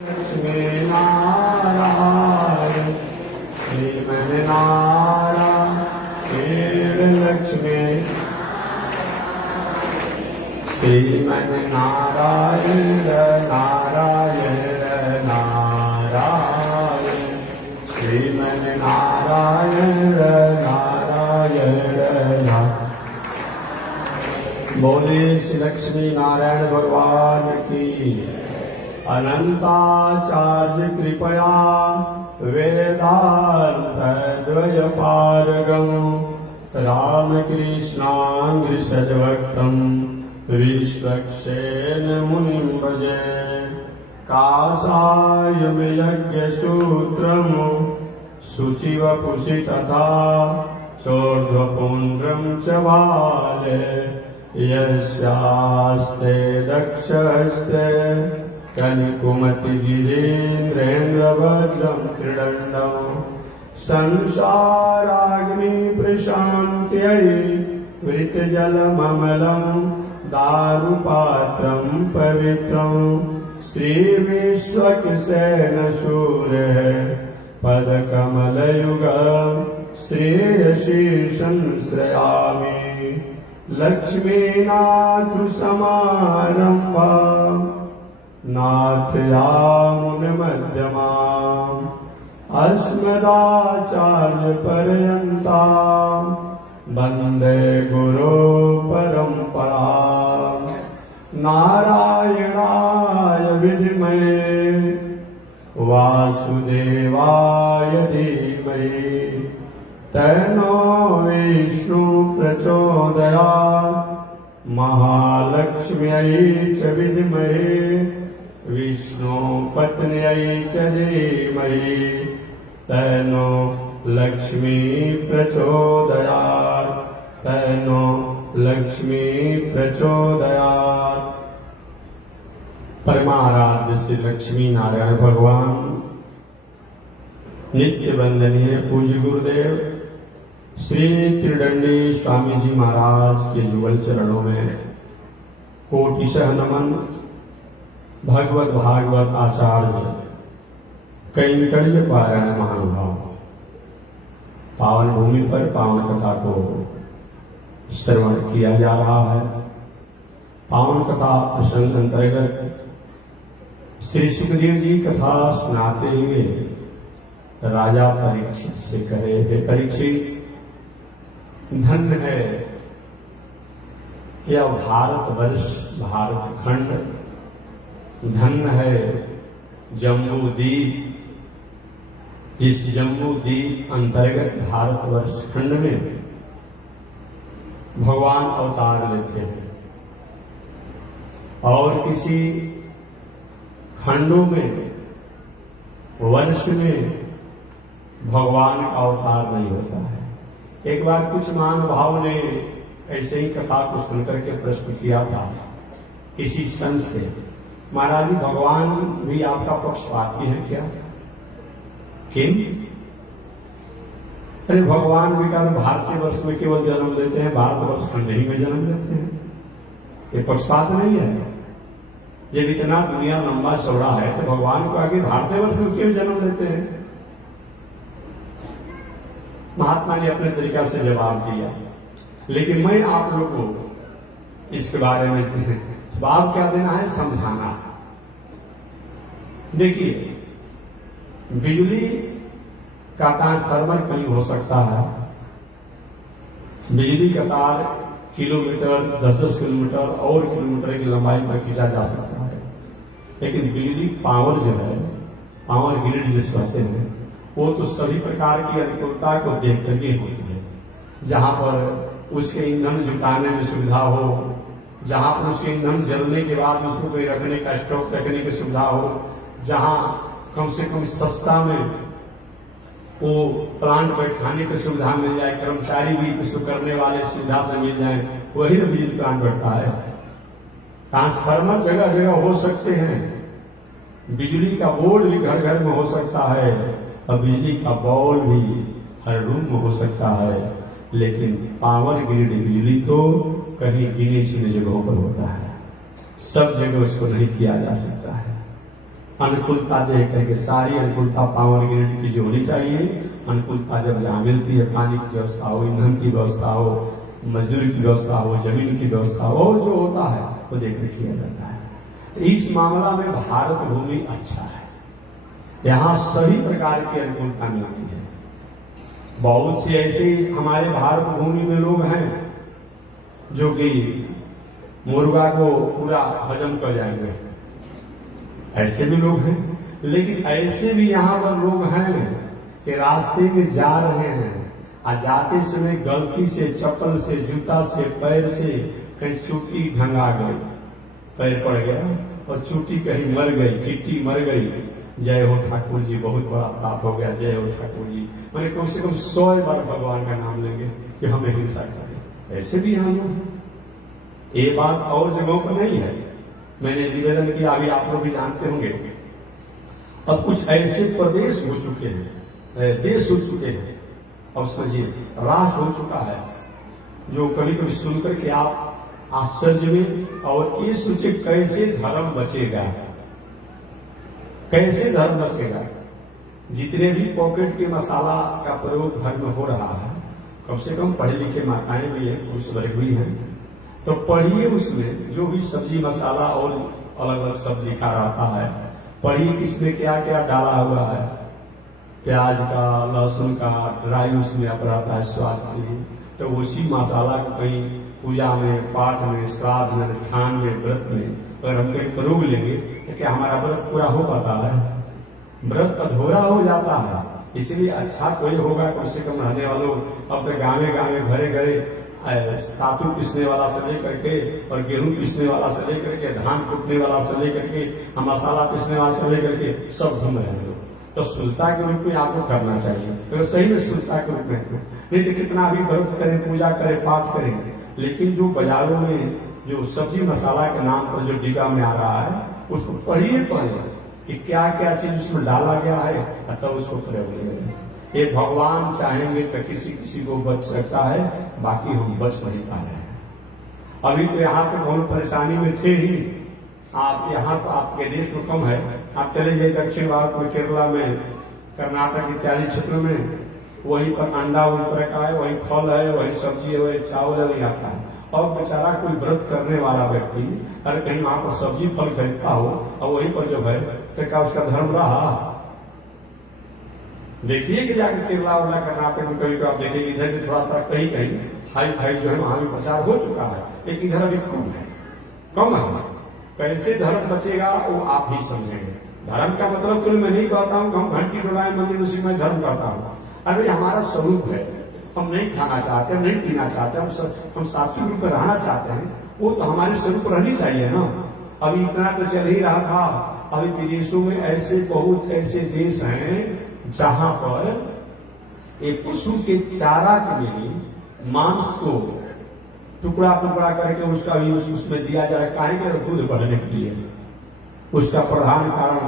लक्ष्मी नारायण श्रीमन्नारायण लक्ष्मी श्रीमन्नारायण नारायण नारायण श्रीमन्नारायण नारायण बोले श्री लक्ष्मी नारायण भगवान की अनंताचार्य कृपया वेदांत द्वयपारगम रामकृष्णांग्रिसजभक्तं विश्वक्सेन मुनिं भजे काषायमयज्ञसूत्रं शुचिवपुषि तथा चोर्ध्वपुण्ड्रं च बाले यस्यास्ते दक्षहस्ते कनिकुमतिगिरीन्द्रेन्द्रवज्रं त्रिदण्डं संसाराग्नि प्रशान्त्यै वृतजलममलं दारुपात्रं पवित्रं श्रीविश्वक्सेनसूर्य पदकमलयुगं श्रेयशीर्षं श्रयामि लक्ष्मीनाथसमारम्भाम् नाथयामुनिमध्यमाम् अस्मदाचार्यपर्यन्ताम् वन्दे गुरुपरम्पराम् नारायणाय विद्महे वासुदेवाय धीमहि तन्नो विष्णुः प्रचोदयात् महालक्ष्म्यै च विद्महे विष्णुपत्न्यै च धीमहि तन्नो लक्ष्मी प्रचोदयात् तन्नो लक्ष्मी प्रचोदयात्। परमाराध्य श्री लक्ष्मी नारायण भगवान नित्य वंदनीय पूज्य गुरुदेव श्री त्रिदंडी स्वामी जी महाराज के युगल चरणों में कोटिशः नमन। भगवत भागवत आचार्य कैंकर्य पारायण महानुभाव पावन भूमि पर पावन कथा को श्रवण किया जा रहा है। पावन कथा प्रसंग अंतर्गत श्री सुखदेव जी कथा सुनाते हुए राजा परीक्षित से कहे, हे परीक्षित, धन्य है यह भारतवर्ष भारत खंड, धन्य है जम्बू द्वीप, जिस जम्बू द्वीप अंतर्गत भारतवर्ष खंड में भगवान अवतार लेते हैं और किसी खंडों में वर्ष में भगवान का अवतार नहीं होता है। एक बार कुछ महानुभाव ने ऐसे ही कथा को सुनकर के प्रश्न किया था किसी संत से, महाराज जी भगवान भी आपका पक्षपाती है क्या? किम? अरे भगवान भी का भारतीय वर्ष में केवल जन्म लेते हैं, भारतवर्ष खंड ही में जन्म लेते हैं, ये पक्षपात नहीं है। जब इतना दुनिया लंबा चौड़ा है तो भगवान को आगे भारतीय वर्ष में क्यों जन्म लेते हैं? महात्मा ने अपने तरीका से जवाब दिया, लेकिन मैं आप लोगों को इसके बारे में जवाब क्या देना है, समझाना। देखिए, बिजली का ट्रांसफार्मर कहीं हो सकता है, बिजली का तार किलोमीटर 10-10 किलोमीटर और किलोमीटर की लंबाई पर खींचा जा सकता है, लेकिन बिजली पावर जो है, पावर ग्रिड जिस कहते हैं, वो तो सभी प्रकार की अनुकूलता को देख करके होती है। जहां पर उसके ईंधन जुटाने में सुविधा हो, जहां पर उसके ईंधन जलने के बाद उसको कोई रखने का स्टॉक रखने की सुविधा हो, जहां कम से कम सस्ता में वो प्लांट बैठाने की सुविधा मिल जाए, कर्मचारी भी इसको करने वाले सुविधा से मिल जाए, वही ना बिजली प्लांट बैठता है। ट्रांसफार्मर जगह जगह हो सकते हैं, बिजली का बोर्ड भी घर घर में हो सकता है, और बिजली का बॉल भी हर रूम में हो सकता है, लेकिन पावर ग्रिड बिजली तो कहीं गिने चुने जगहों पर होता है, सब जगह उसको नहीं किया जा सकता है। अनुकूलता देख करके सारी अनुकूलता पावर ग्रिड की जो होनी चाहिए, अनुकूलता जब जहाँ मिलती है, पानी की व्यवस्था हो, ईंधन की व्यवस्था हो, मजदूरी की व्यवस्था हो, जमीन की व्यवस्था हो, जो होता है वो देखकर किया जाता है। तो इस मामला में भारत भूमि अच्छा है, यहाँ सभी प्रकार की अनुकूलता मिलती है। बहुत से ऐसे हमारे भारत भूमि में लोग हैं जो कि मुर्गा को पूरा हजम कर जाएंगे, ऐसे भी लोग हैं। लेकिन ऐसे भी यहाँ पर लोग हैं कि रास्ते में जा रहे हैं और जाते समय गलती से चप्पल से, जूता से, पैर से कहीं चोटी ढंगा गई, पैर पड़ गया और चोटी कहीं मर गई, चिट्ठी मर गई, जय हो ठाकुर जी, बहुत बड़ा पाप हो गया, जय हो ठाकुर जी। मैंने कम से कम 100 बार भगवान का नाम लेंगे कि हमें हिंसा करें। ऐसे भी हम लोग हैं। ये बात और जगहों पर नहीं है, मैंने निवेदन किया, अभी आप लोग भी जानते होंगे। अब कुछ ऐसे प्रदेश हो चुके हैं, देश हो चुके हैं, और समझिए राष्ट्र हो चुका है, जो कभी कभी सुनकर के आप आश्चर्य में और ये सोचे कैसे धर्म बचेगा, कैसे धर्म बचेगा। जितने भी पॉकेट के मसाला का प्रयोग घर में हो रहा है, कम से कम पढ़े लिखे माताएं भी हैं, कुछ बड़ी हुई हैं, तो पढ़िए उसमें जो भी सब्जी मसाला और अलग अलग सब्जी खा रहा है, पढ़िए किसमें क्या क्या डाला हुआ है, प्याज का, लहसुन का, ड्राई उसमें अब रहता है स्वाद के लिए। तो उसी मसाला को कहीं पूजा में, पाठ में, श्राद्ध में, अनुष्ठान में, व्रत में अगर हम कहीं प्रयोग लेंगे तो क्या हमारा व्रत पूरा हो पाता है? व्रत अधूरा हो जाता है। इसलिए अच्छा कोई होगा कम से कम रहने वालों। अब तो गाँव गाँव घरे घरे सातू पीसने वाला से लेकर के और गेहूं पीसने वाला से लेकर के, धान कुटने वाला से लेकर के, मसाला पीसने वाला से लेकर के सब घूम रहे हैं। तो सुलता के रूप में आपको करना चाहिए, तो सही में सुलता के रूप में नहीं तो कितना भी व्रत करें, पूजा करें, पाठ करें, लेकिन जो बाजारों में जो सब्जी मसाला के नाम पर जो डिब्बा में आ रहा है उसको पढ़िए पहले कि क्या क्या चीज उसमें डाला गया है, तब उसको प्रयोग करें। ये भगवान चाहेंगे तो किसी किसी को बच सकता है, बाकी हम बच नहीं पा रहे हैं। अभी तो यहाँ पे बहुत परेशानी में थे ही। आप यहाँ तो आपके देश में कम है, आप चले जाइए दक्षिण भारत में, केरला में, कर्नाटक इत्यादि क्षेत्रों में, वहीं पर अंडा उस तरह का है, वहीं फल है, वहीं सब्जी है, वहीं चावल है, वहीं आता है। और बेचारा कोई व्रत करने वाला व्यक्ति अगर कहीं वहां पर सब्जी फल खरीदता हो और वहीं पर जो है तो क्या उसका धर्म रहा? देखिए कि जाकर केरला वाला कर्नाटक में कभी आप देखेंगे इधर भी थोड़ा सा कहीं कहीं हाई फाई जो है वहां भी प्रचार हो चुका है, लेकिन इधर अभी कम है। कैसे धर्म बचेगा वो आप ही समझेंगे। धर्म का मतलब केवल मैं नहीं कहता हूँ कि हम घंटी डोलाए मंदिर उसी में धर्म कहता हूँ। अरे हमारा स्वरूप है, हम नहीं खाना चाहते, हम नहीं पीना चाहते, हम सात्विक रूप में रहना चाहते हैं, वो तो हमारे स्वरूप रहनी चाहिए ना। अभी इतना तो चल ही रहा था, अभी विदेशों में ऐसे बहुत ऐसे देश हैं जहां पर एक पशु के चारा के लिए मांस को टुकड़ा टुकड़ा करके उसका यूज उसमें दिया जा रहा है, काहे दूध बढ़ने के लिए। उसका प्रधान कारण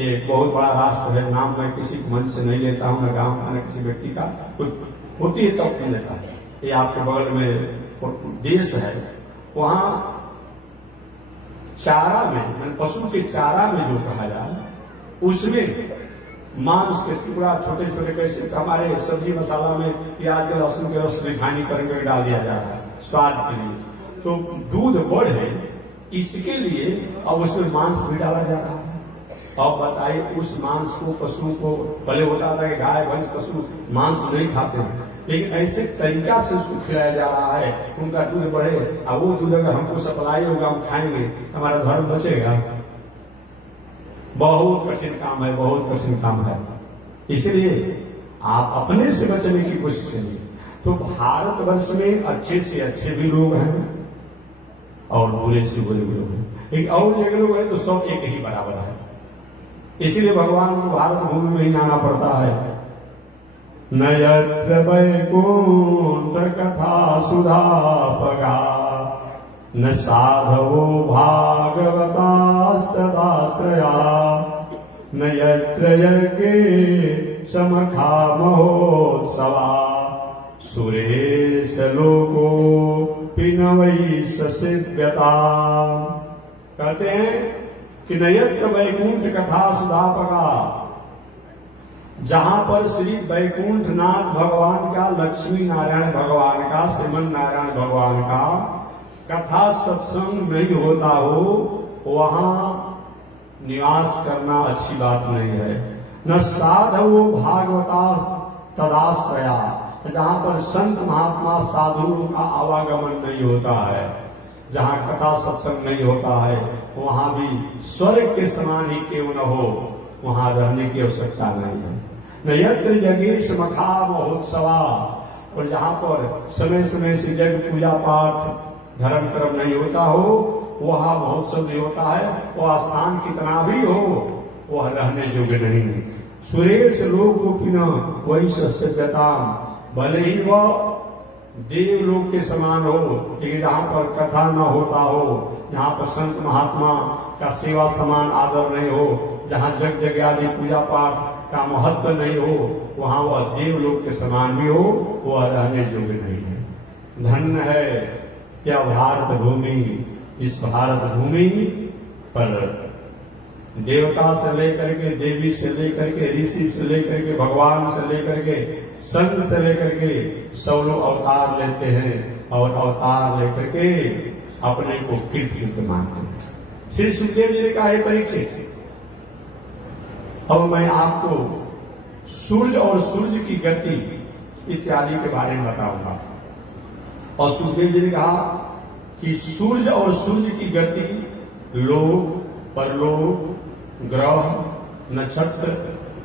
एक बहुत बड़ा राष्ट्र है, नाम मैं किसी मंच से नहीं लेता हूं, मैं गांव का न किसी व्यक्ति का, कुछ होती है तब नहीं लेता। ये आपके बगल में देश है, वहां चारा में, पशु के चारा में जो कहा जाए उसमें मांस के टुकड़ा छोटे छोटे कैसे हमारे सब्जी मसाला में प्याज के, लहसुन के रस रिफाइनी करके डाल दिया जा रहा है स्वाद के लिए। तो दूध बढ़े इसके लिए अब उसमें मांस भी डाला जा रहा है। अब बताइए उस मांस को पशु को, पहले होता था कि गाय भैंस पशु मांस नहीं खाते हैं, लेकिन ऐसे तरीका से उसको खिलाया जा रहा है उनका दूध बढ़े। अब वो दूध अगर हमको सप्लाई होगा, हम खाएंगे, हमारा धर्म बचेगा। बहुत कठिन काम है, बहुत कठिन काम है। इसलिए आप अपने से बचने की कोशिश करिए। तो भारतवर्ष में अच्छे से अच्छे भी लोग हैं और बुरे से बुरे भी लोग हैं, एक और जगह लोग हैं तो सब एक ही बराबर है। इसीलिए भगवान को भारत भूमि में ही आना पड़ता है। न यत्र वैकुंठ कथा सुधा पगा, न साधवो भागवतास्तदाश्रया, न यत्र यज्ञे समखा महोत्सवा, सुरेश लोको पिनवै ससिद्ध्यता। कहते हैं कि नयत्र वैकुंठ कथा सुधापका, जहां पर श्री वैकुंठ नाथ भगवान का, लक्ष्मी नारायण भगवान का, श्रीमन नारायण भगवान का कथा सत्संग नहीं होता हो, वहां निवास करना अच्छी बात नहीं है। न साधवो भागवता तदाश्रया, जहां पर संत महात्मा साधुओं का आवागमन नहीं होता है, जहां कथा सत्संग नहीं होता है, वहां भी स्वर्ग के समान ही क्यों न हो, वहां रहने की आवश्यकता नहीं है। न यत्र यज्ञेश मखा महोत्सवा, और जहां पर समय समय से यज्ञ पूजा पाठ धर्म कर्म नहीं होता हो, वहां महोत्सव नहीं होता है, वह स्थान कितना भी हो वह रहने योग्य नहीं। सुरेश लोकोपिना वही सत्यता, भले ही वह देवलोक के समान हो, लेकिन जहां पर कथा न होता हो, जहां पर संत महात्मा का सेवा समान आदर नहीं हो, जहां जग जग आदि पूजा पाठ का महत्व नहीं हो, वहां वह देवलोक के समान भी हो, वह रहने योग्य नहीं है। धन्य है क्या भारत भूमि, इस भारत भूमि पर देवता से लेकर के, देवी से लेकर के, ऋषि से लेकर के, भगवान से लेकर के, संत से लेकर के सब लोग अवतार लेते हैं और अवतार लेकर के अपने को कीर्ति मानते हैं। श्री सुखदेव जी ने कहा है परीक्षित, अब मैं आपको सूर्य और सूर्य की गति इत्यादि के बारे में बताऊंगा। और सुखदेव जी ने कहा कि सूर्य और सूर्य की गति लोक, परलोक, ग्रह, नक्षत्र,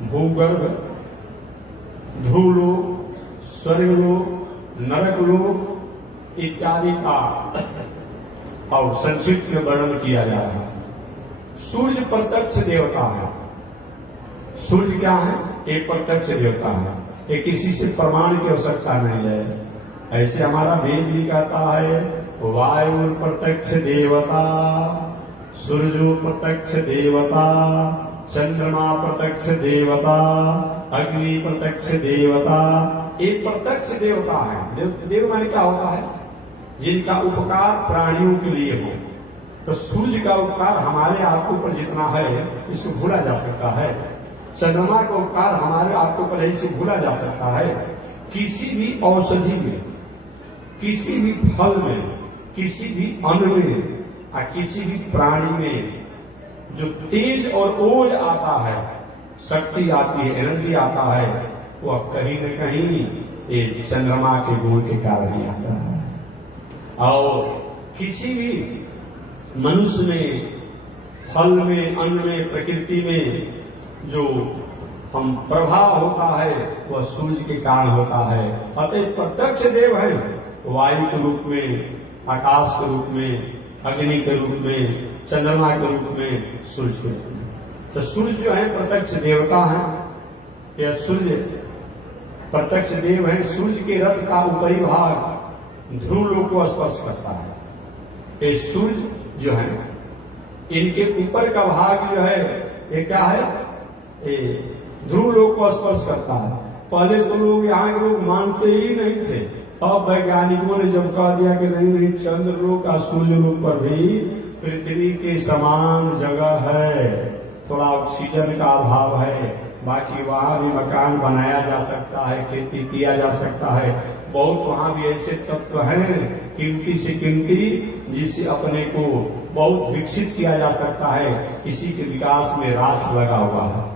भूगर्भ, ध्रुवलोक, स्वर्गलोक, नरकलोक इत्यादि का और संक्षिप्त में वर्णन किया जा रहा है। सूर्य प्रत्यक्ष देवता है। सूर्य क्या है? एक प्रत्यक्ष देवता है, ये किसी से प्रमाण की आवश्यकता नहीं है। ऐसे हमारा वेद भी कहता है वायु प्रत्यक्ष देवता, सूर्य प्रत्यक्ष देवता, चंद्रमा प्रत्यक्ष देवता, अग्नि प्रत्यक्ष देवता। एक प्रत्यक्ष देवता है। देव माने क्या होता है? जिनका उपकार प्राणियों के लिए हो। तो सूर्य का उपकार हमारे आपके ऊपर जितना है इसको भूला जा सकता है। चंद्रमा का उपकार हमारे आपके ऊपर है, इसे भूला जा सकता है। किसी भी औषधि में, किसी भी फल में, किसी भी अन्न में और किसी भी प्राणी में जो तेज और ओज आता है, शक्ति आती है, एनर्जी आता है, वह कहीं न कहीं ये चंद्रमा के गुण के कारण ही आता है। और किसी भी मनुष्य में, फल में, अन्न में, प्रकृति में जो हम प्रभाव होता है वह सूर्य के कारण होता है। अतः प्रत्यक्ष देव है, वायु के रूप में, आकाश के रूप में, अग्नि के रूप में, चंद्रमा के रूप में, सूर्य के रूप में। तो सूर्य जो है प्रत्यक्ष देवता है। यह सूर्य प्रत्यक्ष देव है। सूर्य के रथ का ऊपरी भाग ध्रुव लोक को स्पर्श करता है। ये सूर्य जो है, इनके ऊपर का भाग जो है ये क्या है? ये ध्रुव लोक को स्पर्श करता है। पहले तो लोग, यहाँ के लोग मानते ही नहीं थे। अब वैज्ञानिकों ने जब कह दिया कि नहीं नहीं, चंद्र लोक और सूर्य लोक पर भी पृथ्वी के समान जगह है, थोड़ा ऑक्सीजन का अभाव है, बाकी वहां भी मकान बनाया जा सकता है, खेती किया जा सकता है। बहुत वहां भी ऐसे तत्व हैं कीमती से कीमती, जिससे अपने को बहुत विकसित किया जा सकता है। इसी के विकास में राष्ट्र लगा हुआ है।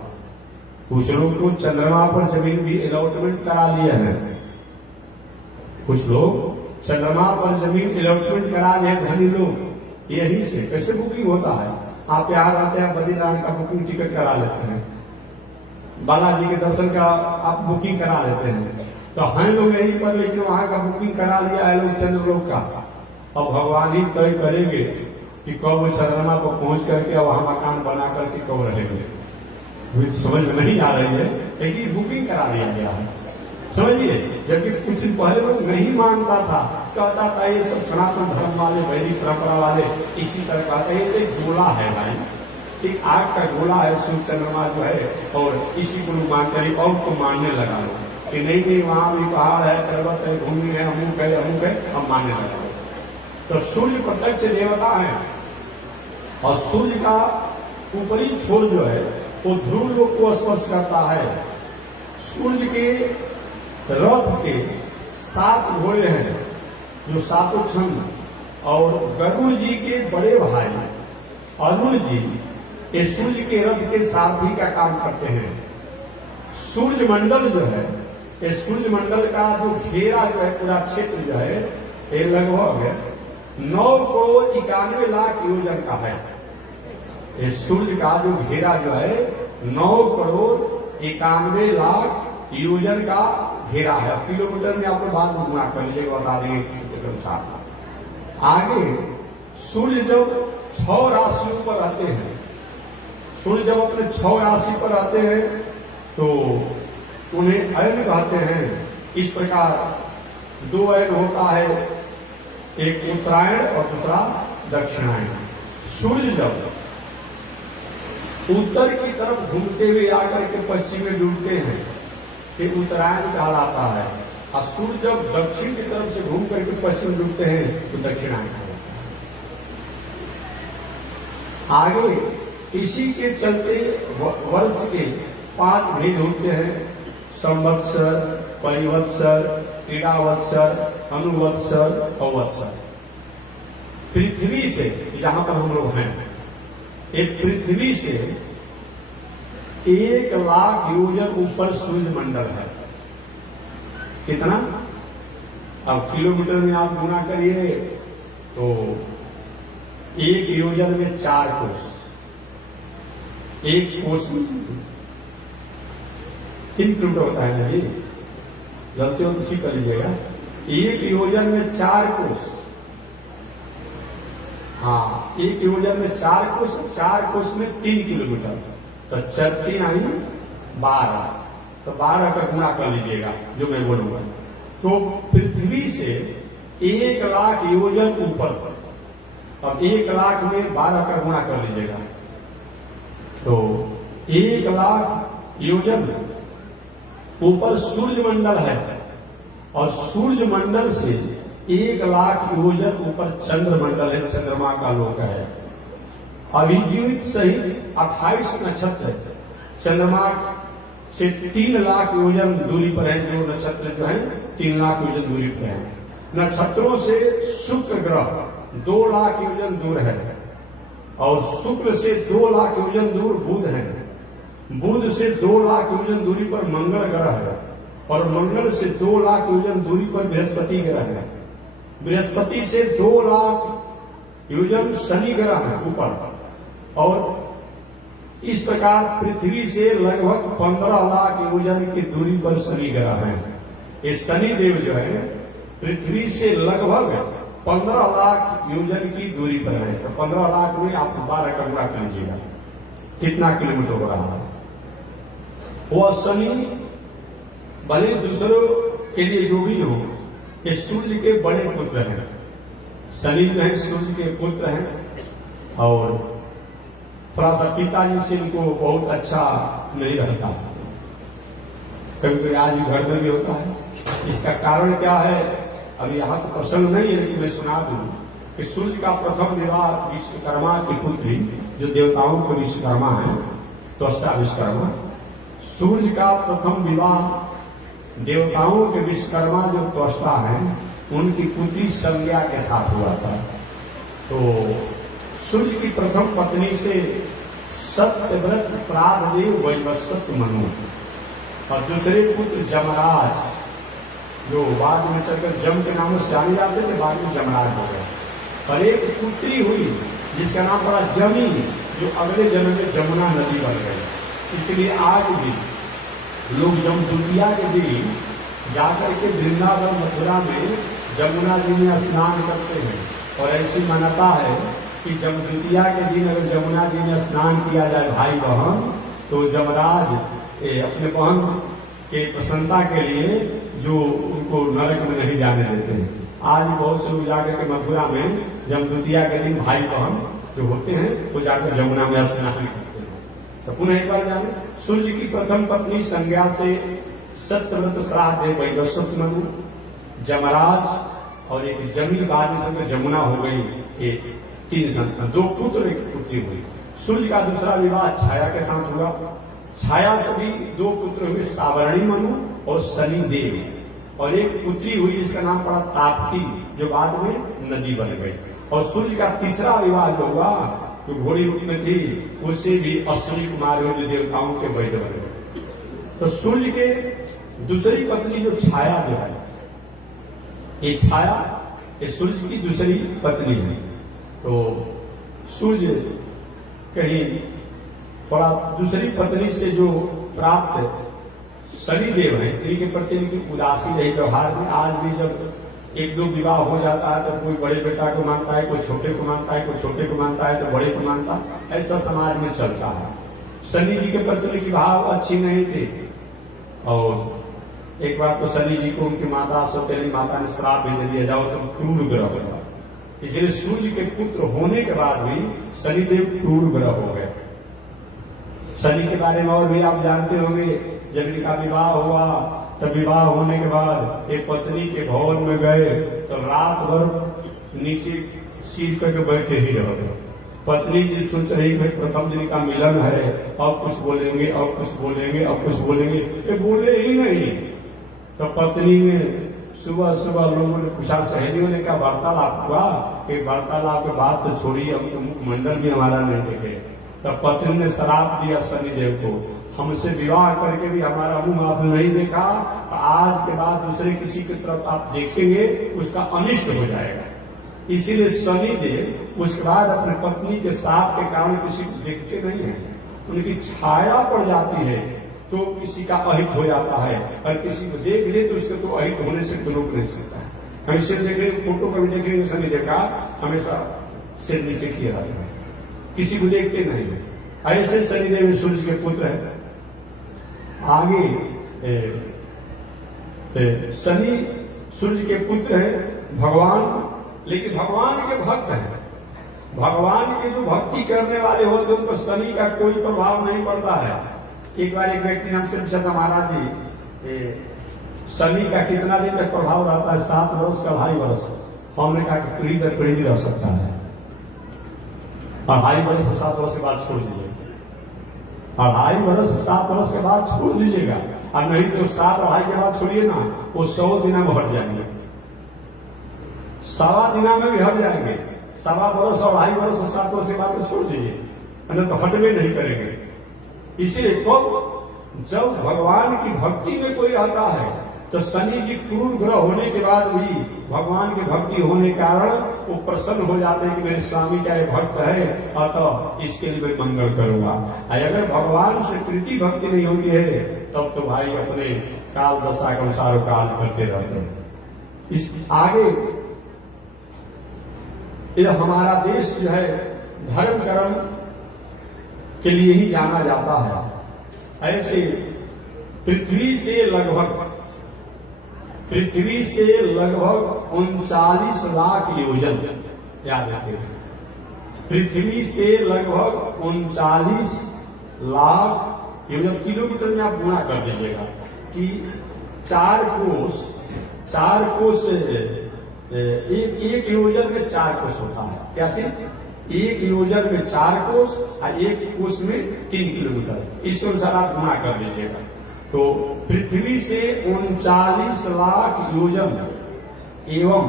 कुछ लोग को चंद्रमा पर जमीन भी अलॉटमेंट करा लिए हैं। कुछ लोग चंद्रमा पर जमीन अलॉटमेंट करा लिए, धनी लोग। यही से कैसे बुकिंग होता है? आप यहाँ आते हैं, बद्रीनाथ का बुकिंग टिकट करा लेते हैं, बालाजी के दर्शन का आप बुकिंग करा लेते हैं। तो हैं लोग यहीं पर, लेकिन वहां का बुकिंग करा लिया है लोग चंद्रलोक का। अब भगवान ही तय करेंगे कि कब वो चंद्रमा पर पहुंच करके वहां मकान बना करके कब रहेंगे। समझ में नहीं आ रही है, लेकिन बुकिंग करा दिया गया है, समझिए। जबकि कुछ दिन पहले लोग नहीं मानता था, कहता था ये सब सनातन धर्म वाले, वैदिक परंपरा वाले इसी तरह का था। ये एक गोला है भाई, एक आग का गोला है सूर्य चंद्रमा जो है, और इसी को लोग मानते हैं। और को मानने लगा लोग कि नहीं नहीं, वहां भी पहाड़ है, पर्वत है, भूमि है, अमुक है, हम मानने लगा। तो सूर्य प्रत्यक्ष देवता है। और सूर्य का ऊपरी छोर जो है वो ध्रुव लोक को स्पर्श करता है। सूर्य के रथ के 7 घोड़े हैं जो सातों छंद, और गरुड़ जी के बड़े भाई अरुण जी ये सूर्य के रथ के सारथी का काम करते हैं। सूर्य मंडल जो है, ये सूर्य मंडल का जो घेरा जो है, पूरा क्षेत्र जो है, ये लगभग 9,91,00,000 योजन का है। ये सूर्य का जो घेरा जो है 9,91,00,000 योजन का घेरा है। किलोमीटर में आपको बाद में गुणा कर लीजिएगा, बता देंगे सूत्र के अनुसार। आगे सूर्य जब 6 राशियों पर रहते हैं, सूर्य जब अपने 6 राशि पर रहते हैं तो उन्हें अयन कहते हैं। इस प्रकार 2 अयन होता है, एक उत्तरायण और दूसरा दक्षिणायन। सूर्य जब उत्तर की तरफ घूमते हुए आकर के पश्चिम में डूबते हैं ये उत्तरायण कहलाता है, और सूर्य जब दक्षिण की तरफ से घूम करके पश्चिम डूबते हैं तो दक्षिणायन कहलाता है। आगे इसी के चलते वर्ष के 5 भेद होते हैं, संवत्सर, परिवत्सर, क्रीड़ावत्सर, अनुवत्सर और वत्सर। पृथ्वी से जहां पर हम लोग हैं, एक पृथ्वी से 1,00,000 योजन ऊपर सूर्य मंडल है। कितना? अब किलोमीटर में आप गुना करिए तो 1 योजन में 4 कोस, 1 कोस में 3 किलोमीटर होता है ना जी, गलती हो तो ठीक कर लीजिएगा। 1 योजन में 4 कोस, हाँ 1 योजन में 4 कोस, 4 कोस में 3 किलोमीटर, तो 4 आई 12, तो 12 का गुणा कर लीजिएगा जो मैं बोलूंगा। तो पृथ्वी से 1,00,000 योजन ऊपर, अब 1,00,000 में 12 का गुणा कर लीजिएगा, तो 1,00,000 योजन ऊपर सूर्य मंडल है, और सूर्य मंडल से 1,00,000 योजन ऊपर चंद्र मंडल है, चंद्रमा का लोक है। अभिजीवित सहित 28 नक्षत्र है। चंद्रमा से 3,00,000 योजन दूरी पर है, जो नक्षत्र जो है 3,00,000 योजन दूरी पर है। नक्षत्रों से शुक्र ग्रह 2,00,000 योजन दूर है, और शुक्र से 2,00,000 योजन दूर बुध है। बुध से 2,00,000 योजन दूरी पर मंगल ग्रह है, और मंगल से 2,00,000 योजन दूरी पर बृहस्पति ग्रह है। बृहस्पति से 2,00,000 योजन शनि ग्रह है ऊपर, और इस प्रकार पृथ्वी से लगभग 15,00,000 योजन की दूरी पर शनि ग्रह है। ये शनि देव जो है पृथ्वी से लगभग 15,00,000 योजन की दूरी पर है। तो 15,00,000 में आप 12 का गुणा कर लीजिएगा, कितना किलोमीटर हो रहा है। वह शनि भले दूसरों के लिए जो भी हो, ये सूर्य के बड़े पुत्र हैं। शनि जो है सूर्य के पुत्र हैं, और थोड़ा सा पिताजी से इनको बहुत अच्छा नहीं रहता, कभी कभी आज भी घर में भी होता है। इसका कारण क्या है अभी यहाँ तो प्रसंग नहीं है, लेकिन मैं सुना दूं कि सूर्य का प्रथम विवाह विश्वकर्मा की पुत्री, जो देवताओं के विश्वकर्मा है, त्वष्टा विश्वकर्मा, सूर्य का प्रथम विवाह देवताओं के विश्वकर्मा जो त्वष्टा है उनकी पुत्री संज्ञा के साथ हुआ था। तो सूर्य की प्रथम पत्नी से सत्यव्रत श्राद्ध देव वैवस्वत मनु, और दूसरे पुत्र जमराज, जो बाद में चलकर जम के नामों से जाने जाते थे, बाद में जमराज हो गए। और एक पुत्री हुई जिसका नाम पड़ा जमी, जो अगले जन्म में जमुना नदी बन गई। इसलिए आज भी लोग जमदूतिया के दिन जाकर के वृंदावन मथुरा में जमुना जी में स्नान करते हैं, और ऐसी मान्यता है कि जमदूतिया के दिन अगर जमुना जी में स्नान किया जाए भाई बहन, तो जमराज अपने बहन के प्रसन्नता के लिए जो उनको नरक में नहीं जाने देते हैं। आज बहुत से लोग जाकर के मथुरा में जमदूतिया के दिन भाई बहन जो होते हैं वो जाकर जमुना में स्नान करते हैं। तो पुनः एक बार जाने, सूर्य की प्रथम पत्नी संज्ञा से सत्यव्रत श्राद्ध वैवस्वत मनु, जमराज और एक जमी, बाद में जमुना हो गई। 3 संतान, 2 पुत्र 1 पुत्री हुई। सूर्य का दूसरा विवाह छाया के साथ हुआ। छाया से भी दो पुत्र हुए, सावर्णी मनु और शनि देव, और एक पुत्री हुई जिसका नाम पड़ा ताप्ती, जो बाद में नदी बन गई। और सूर्य का तीसरा विवाह जो हुआ, जो घोड़ी रूप में थी, उससे भी अश्विनी कुमार हुए, जो देवताओं के वैद्य बन गए। तो सूर्य के दूसरी पत्नी जो छाया जो है, ये छाया ये सूर्य की दूसरी पत्नी है। तो सूर्य कहीं थोड़ा दूसरी पत्नी से जो प्राप्त शनिदेव है, इनके प्रति इनकी उदासी रही व्यवहार में। आज भी जब एक दो विवाह हो जाता है तो कोई बड़े बेटा को मानता है, कोई छोटे को मानता है, कोई छोटे को मानता है तो बड़े को मानता है, ऐसा समाज में चलता है। शनि जी के प्रति उनकी भाव अच्छी नहीं थी, और एक बार तो शनि जी को उनकी माता सौतेली माता ने श्राप भेज दिया, जाओ तुम क्रूर ग्रह हो जाओ। इसलिए सूर्य के पुत्र होने के बाद भी शनिदेव क्रूर ग्रह हो गए। शनि के बारे में और भी आप जानते होंगे, जब इनका विवाह हुआ तब विवाह होने के बाद एक पत्नी के भवन में गए तो रात भर नीचे सीट करके बैठे ही रह गए। पत्नी जी सोच रही भाई प्रथम दिन का मिलन है, अब कुछ बोलेंगे, अब कुछ बोलेंगे, अब कुछ बोलेंगे, ये बोले ही नहीं। तो पत्नी ने सुबह सुबह लोगों ने पूछा, सहेलियों ने क्या वार्तालाप हुआ? कि वार्तालाप के बात तो छोड़िए, अब तो मुखमंडल भी हमारा नहीं देखे। तब पत्नी ने श्राप दिया शनिदेव को, हमसे विवाह करके भी हमारा मुंह आपने नहीं देखा, तो आज के बाद दूसरे किसी की तरफ आप देखेंगे उसका अनिष्ट हो जाएगा। इसीलिए शनिदेव उसके बाद अपने पत्नी के साथ के कारण किसी को देखते नहीं है। उनकी छाया पड़ जाती है तो किसी का अहित हो जाता है, और किसी को देख ले तो उसके तो अहित होने से तो रोक नहीं सकता है। हम सिर देखेंगे, फोटो कभी देखेंगे, शनिदेव का हमेशा सिर नीचे किया जाता है, किसी को देखते नहीं है। ऐसे शनिदेव सूर्य के पुत्र है। आगे शनि सूर्य के पुत्र है भगवान, लेकिन भगवान के भक्त हैं। भगवान की जो भक्ति करने वाले होते हैं उन पर शनि का कोई प्रभाव नहीं पड़ता है। एक बार एक व्यक्ति ने हमसे पूछा था, महाराज जी शनि का कितना दिन तक प्रभाव रहता है? 7 वर्ष का 2.5 वर्ष। हमने कहा कि पीढ़ी दर पीढ़ी रह सकता है, और 2.5 वर्ष से 7 वर्ष के बाद छोड़ दीजिएगा, और 2.5 वर्ष से 7 वर्ष के बाद छोड़ दीजिएगा, और नहीं तो 7 और 2.5 के बाद छोड़िए ना, वो 100 दिना में हट जाएंगे, 1.25 दिना में भी हट जाएंगे। 1.25 वर्ष और 2.5 वर्ष और 7 वर्ष के बाद तो छोड़ दीजिए, नहीं तो हटवे नहीं करेंगे। इसीलिए तो जब भगवान की भक्ति में कोई आता है तो शनि जी क्रूर ग्रह होने के बाद भी भगवान की भक्ति होने के कारण वो प्रसन्न हो जाते हैं कि मेरे स्वामी का ये भक्त है, अतः इसके लिए मैं मंगल करूंगा। अगर भगवान से प्रीति भक्ति नहीं होती है तब तो भाई अपने काल दशा के अनुसार कार्य करते रहते हैं। इस आगे यह हमारा देश जो है धर्म कर्म के लिए ही जाना जाता है। ऐसे पृथ्वी से लगभग 39 लाख योजन, याद रखिए, पृथ्वी से लगभग 39 लाख योजन, किलोमीटर में आप गुणा कर दीजिएगा कि 4 कोस एक योजन में 4 कोस होता है। क्या चीज? एक योजन में 4 कोस और एक कोस में 3 किलोमीटर। इस अनुसार आप गुणा कर लीजिएगा। तो पृथ्वी से 39 लाख योजन एवं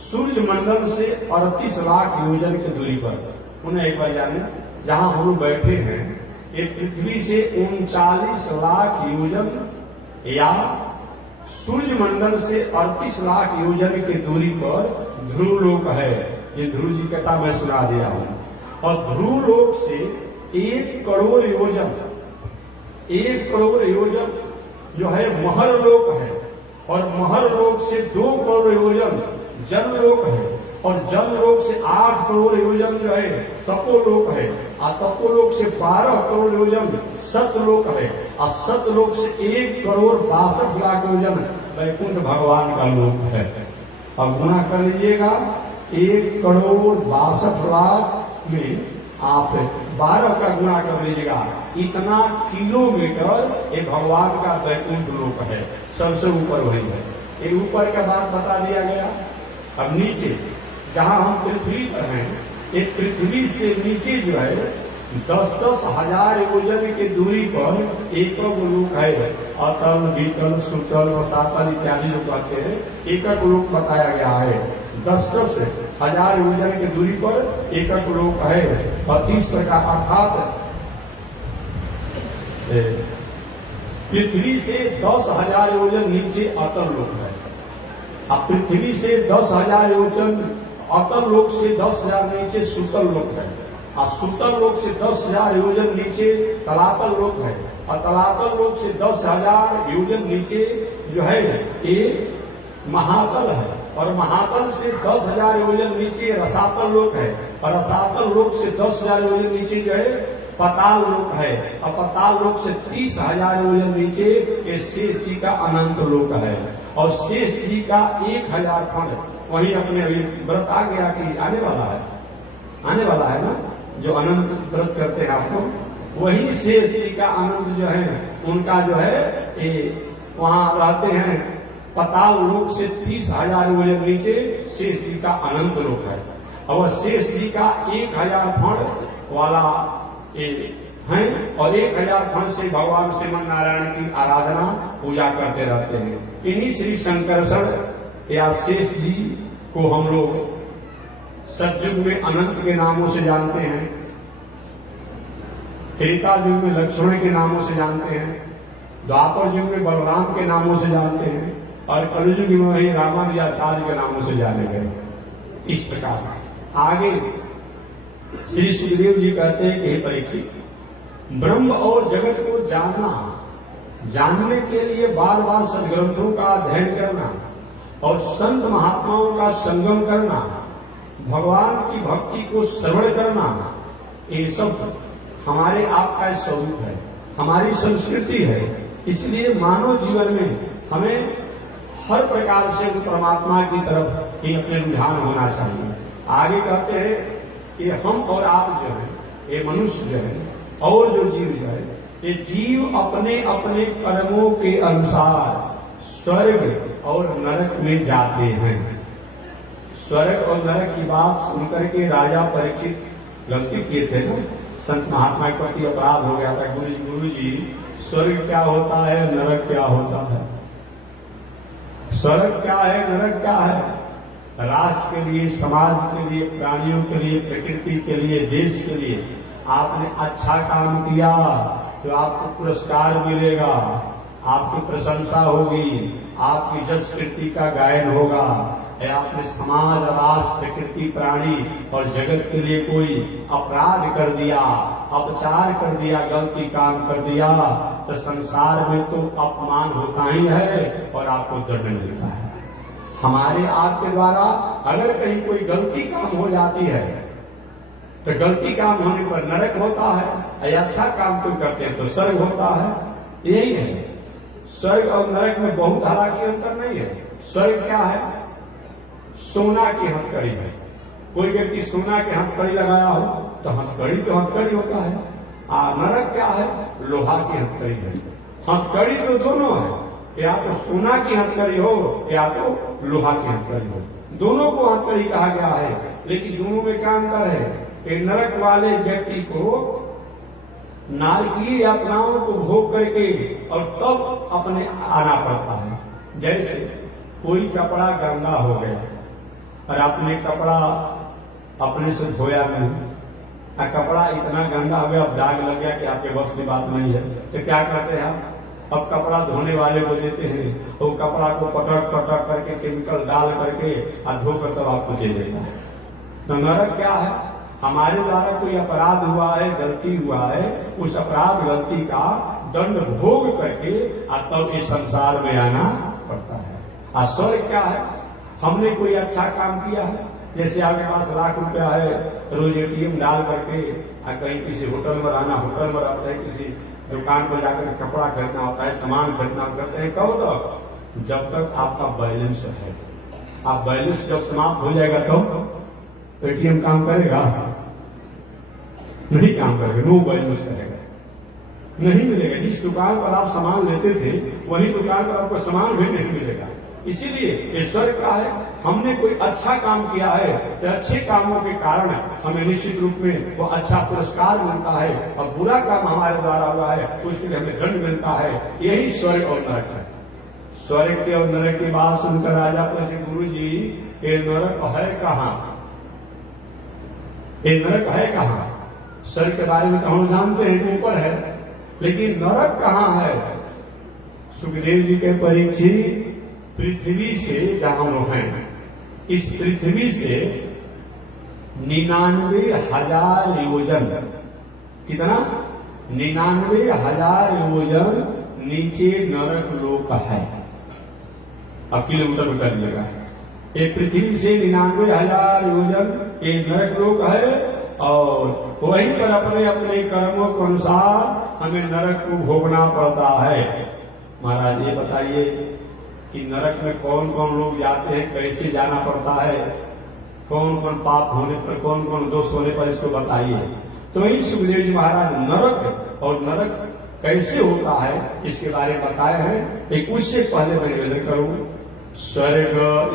सूर्य मंडल से 38 लाख योजन की दूरी पर, उन्हें एक बार जाने, जहां हम बैठे हैं ये पृथ्वी से 39 लाख योजन या सूर्य मंडल से 38 लाख योजन की दूरी पर ध्रुव लोक है। ये ध्रुव जी कथा मैं सुना दिया हूं। और ध्रुव लोक से 1 करोड़ योजन, 1 करोड़ योजन जो है महर लोक है, और महर लोक से 2 करोड़ योजन जल लोक है, और जल लोक से 8 करोड़ योजन जो है तपोलोक है, और तपोलोक से 12 करोड़ योजन सतलोक है, और सतलोक से 1 करोड़ 62 लाख योजन वैकुंठ भगवान का लोक है। अब गुणा कर लीजिएगा, 1 करोड़ 62 लाख में आप 12 का गुणा कर लीजिएगा, इतना किलोमीटर ये भगवान का वैकुंठ लोक है। सबसे ऊपर वही है। ये ऊपर का बात बता दिया गया। अब नीचे जहां हम पृथ्वी पर हैं, एक पृथ्वी से नीचे जो है 10-10 हजार योजन की दूरी पर एक लोक है। अतल, बीतल, सुतल, रसातल इत्यादि जो कहते हैं एकक लोक बताया गया है। 10-10 हजार योजन की दूरी पर एकक लोक है। और इस प्रकार अर्थात पृथ्वी से 10,000 योजन नीचे अतल लोक है। अब पृथ्वी से 10,000 योजन अतल लोक से 10,000 नीचे सुतल लोक है। और सुतल लोक से 10,000 योजन नीचे तलातल लोक है। और तलातल लोक से 10,000 योजन नीचे जो है ये महातल है। और महातल से 10,000 योजन नीचे रसातल लोक है। और रसातल लोक से 10,000 योजन नीचे जो है पताल लोक है। और पताल लोक से 30,000 योजन नीचे ये शेष जी का अनंत लोक है। और शेष जी का 1,000 खंड वही अपने व्रत आ गया कि आने वाला है ना, जो अनंत व्रत करते हैं आपको, वही शेष जी का अनंत जो है उनका जो है ये वहां रहते हैं। पताल लोक से 30,000 योजन नीचे शेष जी का अनंत लोक है। और शेष जी का 1,000 खंड वाला ये हैं। और 1,000 खंड से भगवान श्रीमन नारायण की आराधना पूजा करते रहते हैं। इन्हीं श्री शंकरषण या शेष जी को हम लोग सतयुग में अनंत के नामों से जानते हैं, त्रेता युग में लक्ष्मण के नामों से जानते हैं, द्वापर युग में बलराम के नामों से जानते हैं, और कलयुग में वही रामानुजाचार्य के नामों से जाने गए। इस प्रकार आगे श्री सुखदेव जी कहते हैं कि परीक्षित, ब्रह्म और जगत को जानने के लिए बार बार सदग्रंथों का अध्ययन करना और संत महात्माओं का संगम करना, भगवान की भक्ति को श्रवण करना, ये सब हमारे आपका स्वरूप है, हमारी संस्कृति है। इसलिए मानव जीवन में हमें हर प्रकार से परमात्मा की तरफ ही अपने रुझान होना चाहिए। आगे कहते हैं कि हम और आप जो है, ये मनुष्य जो है और जो जीव जो है, ये जीव अपने अपने कर्मों के अनुसार स्वर्ग और नरक में जाते हैं। स्वर्ग और नरक की बात सुनकर के राजा परीक्षित गलती किए थे ना, संत महात्मा के प्रति अपराध हो गया था। गुरु जी स्वर्ग क्या होता है, नरक क्या होता है, स्वर्ग क्या है, नरक क्या है। राष्ट्र के लिए, समाज के लिए, प्राणियों के लिए, प्रकृति के लिए, देश के लिए आपने अच्छा काम किया तो आपको पुरस्कार मिलेगा, आपकी प्रशंसा होगी, आपकी जस कीर्ति का गायन होगा। आपने समाज, राष्ट्र, प्रकृति, प्राणी और जगत के लिए कोई अपराध कर दिया, अपचार कर दिया, गलती काम कर दिया, तो संसार में तो अपमान होता ही है और आपको दंड मिलता है। हमारे आपके द्वारा अगर कहीं कोई गलती काम हो जाती है तो गलती काम होने पर नरक होता है, या अच्छा काम कोई करते हैं तो स्वर्ग होता है। यही है, स्वर्ग और नरक में बहुत हालांकि अंतर नहीं है। स्वर्ग क्या है, सोना की हथकड़ी है। कोई व्यक्ति सोना की हथकड़ी लगाया हो तो हथकड़ी तो हथकड़ी होता है। नरक क्या है, लोहा की हथकड़ी है। हथकड़ी तो दोनों है, या तो सोना की हथकड़ी हो या तो लोहा की हथकड़ी हो, दोनों को हथकड़ी कहा गया है। लेकिन दोनों में क्या अंतर है कि नरक वाले व्यक्ति को नारकीय यातनाओं को भोग करके और तब अपने आना पड़ता है। जैसे कोई कपड़ा गंदा हो गया और आपने कपड़ा अपने से धोया नहीं, कपड़ा इतना गंदा हो गया, अब दाग लग गया कि आपके बस की बात नहीं है, तो क्या कहते हैं आप, अब कपड़ा धोने वाले को देते हैं, वो कपड़ा को पटक पटक करके केमिकल डाल करके और धोकर तब आपको दे देता है। तो नरक क्या है, हमारे द्वारा कोई अपराध हुआ है, गलती हुआ है, उस अपराध गलती का दंड भोग करके तब इस संसार में आना पड़ता है। और स्वर्ग क्या है, हमने कोई अच्छा काम किया है, जैसे आपके पास लाख रुपया है, रोज एटीएम डाल करके कहीं किसी होटल में रहना, होटल में रहते हैं, किसी दुकान पर जाकर कपड़ा खरीदना होता है, सामान खरीदना करते हैं, कब तक, जब तक आपका बैलेंस है। आप बैलेंस जब समाप्त हो जाएगा तब एटीएम काम करेगा, नहीं काम करेगा, नो बैलेंस करेगा, नहीं मिलेगा। जिस दुकान पर आप सामान लेते थे वही दुकान पर आपको सामान भी नहीं मिलेगा। इसीलिए ये स्वर्ग का है। हमने कोई अच्छा काम किया है तो अच्छे कामों के कारण हमें निश्चित रूप में वो अच्छा पुरस्कार मिलता है, और बुरा काम हमारे द्वारा हुआ है उसके लिए हमें दंड मिलता है। यही स्वर्ग और नरक है। स्वर्ग के और नरक की बात सुनकर राजा पूछे, गुरु जी ये नरक है कहाँ? ये नरक है कहाँ? स्वर्ग के बारे में तो हम जानते हैं कि ऊपर है, लेकिन नरक कहाँ है? सुखदेव जी के परीक्षित, पृथ्वी से जहां लोग हैं, इस पृथ्वी से 99,000 योजन, कितना? 99,000 योजन नीचे नरक लोक है। अब किलोमीटर में कर लिएगा, ये पृथ्वी से 99,000 योजन ये नरक लोक है, और वहीं पर अपने अपने कर्मों के अनुसार हमें नरक को भोगना पड़ता है। महाराज ये बताइए कि नरक में कौन कौन लोग जाते हैं, कैसे जाना पड़ता है, कौन कौन पाप होने पर, कौन कौन दोष होने पर, इसको बताइए। तो वही सुखदेव जी महाराज नरक और नरक कैसे होता है इसके बारे में बताए हैं। एक उससे पहले मैं निवेदन करूं, स्वर्ग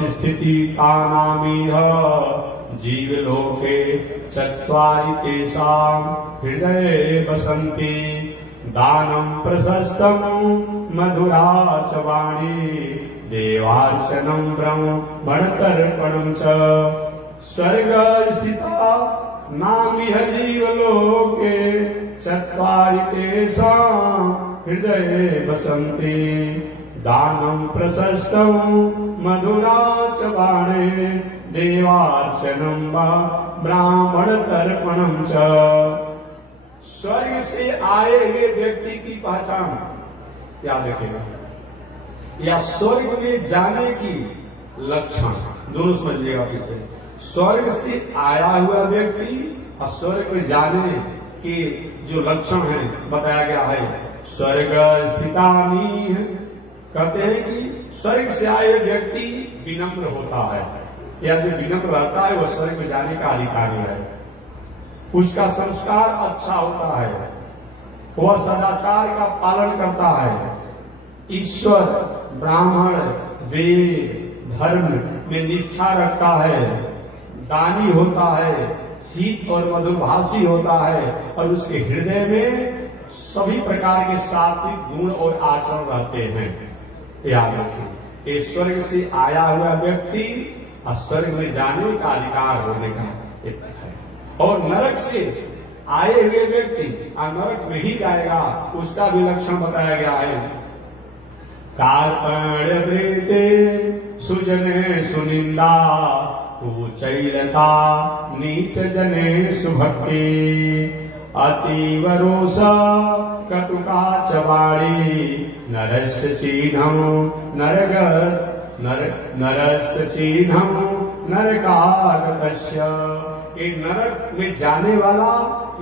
स्थिति तानामीह जीव लोके चत्वारि तेषां हृदये बसन्ति दानं प्रशस्तं मधुरा च वाणी देवार्चनं ब्रह्मणतर्पणं च स्वर्ग स्थिता नामिह जीवलोके चत्वारि तेषां हृदये बसन्ति दानं प्रशस्तं मधुरा च वाणी देवार्चनं ब्राह्मणतर्पणं च। स्वर्ग से आए हुए व्यक्ति की पहचान याद रखेगा, या स्वर्ग में जाने की लक्षण दोनों समझिएगा। किसे? स्वर्ग से आया हुआ व्यक्ति और स्वर्ग में जाने के जो लक्षण है बताया गया है। स्वर्ग स्थितानि कहते हैं कि स्वर्ग से आए व्यक्ति विनम्र होता है, या जो विनम्र रहता है वह स्वर्ग में जाने का अधिकारी है। उसका संस्कार अच्छा होता है, वह सदाचार का पालन करता है, ईश्वर ब्राह्मण वेद धर्म में निष्ठा रखता है, दानी होता है, हित और मधुरभाषी होता है, और उसके हृदय में सभी प्रकार के सात्विक गुण और आचरण रहते हैं। याद रखिए, ये स्वर्ग से आया हुआ व्यक्ति और स्वर्ग में जाने का अधिकार होने का एक है। और नरक से आए हुए व्यक्ति नरक में ही जाएगा, उसका भी लक्षण बताया गया है। कार्पण्य वृत्ते सुजने सुनिंदा कुचैलता नीच जने सुभक्ति अतीव रोषा कटुका च वाणी नरस्य चिह्नं नरस्य चिह्नं नरकागतस्य। एक नरक में जाने वाला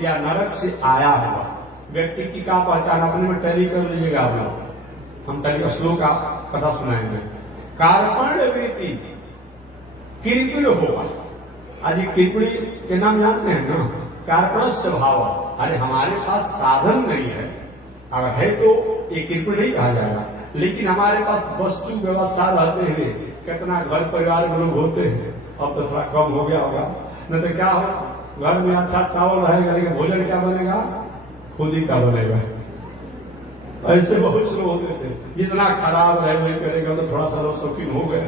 या नरक से आया हुआ व्यक्ति की क्या पहचान अपने में टैली कर लीजिएगा। आप लोग हम टैली का श्लोक का कथा सुनाएंगे। कार्पण्य वृत्ति कृपण होगा। आज कृपणी के नाम जानते हैं ना, कार्पण स्वभाव। अरे हमारे पास साधन नहीं है, अगर है तो ये कृपण नहीं कहा जाएगा, लेकिन हमारे पास वस्तु व्यवस्था रहते हुए कितना घर परिवार में लोग होते हैं, अब तो थोड़ा कम हो गया होगा, नहीं तो क्या हो, घर में अच्छा चावल रहेगा लेकिन भोजन क्या बनेगा, खुद ही का बनेगा। ऐसे बहुत से लोग होते थे, जितना खराब है वही करेगा तो थोड़ा सा लोग शौकीन हो गए।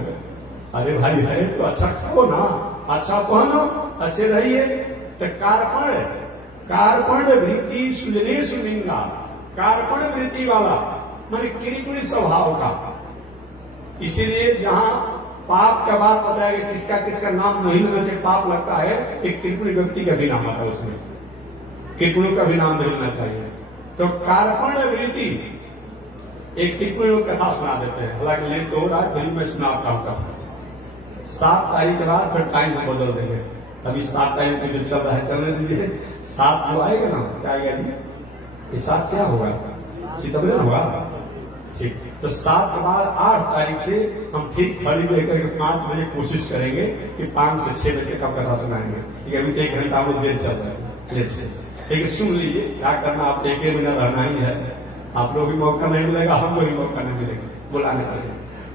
अरे भाई है तो अच्छा खाओ ना, अच्छा पहनो, अच्छे रहिए। तो कार्पण वृत्ति सुजने सुनिंदा, कार्पण वृत्ति वाला माने कृपण स्वभाव का। इसीलिए जहां पाप का बात बताया गया, किसका किसका नाम नहीं लेने से पाप लगता है, एक कृपण व्यक्ति का भी नाम आता है उसमें, कृपणों का भी नाम नहीं लेना चाहिए। तो कार्पण वृत्ति एक कृपण कथा सुना देते हैं, हालांकि लेट तो हो रहा है, फिर मैं सुनाता हूं कथा। 7 तारीख के बाद फिर टाइम को बदल देंगे। अभी 7 तारीख की जो चल रहा है चलने दीजिए, 7 जो आएगा ना क्या आएगा जी, ये 7 क्या होगा, सितंबर होगा, ठीक। तो 7 के बाद 8 तारीख से हम ठीक खड़ी लेकर के 5 बजे कोशिश करेंगे कि 5 से 6 बजे कब कथा सुनाएंगे। अभी तो 1 घंटा में देर चल रहा है लेट से, लेकिन सुन लीजिए क्या करना, आप 1 महीना रहना ही है, आप लोग भी मौका नहीं मिलेगा, हमको भी मौका नहीं मिलेगा बुलाने का।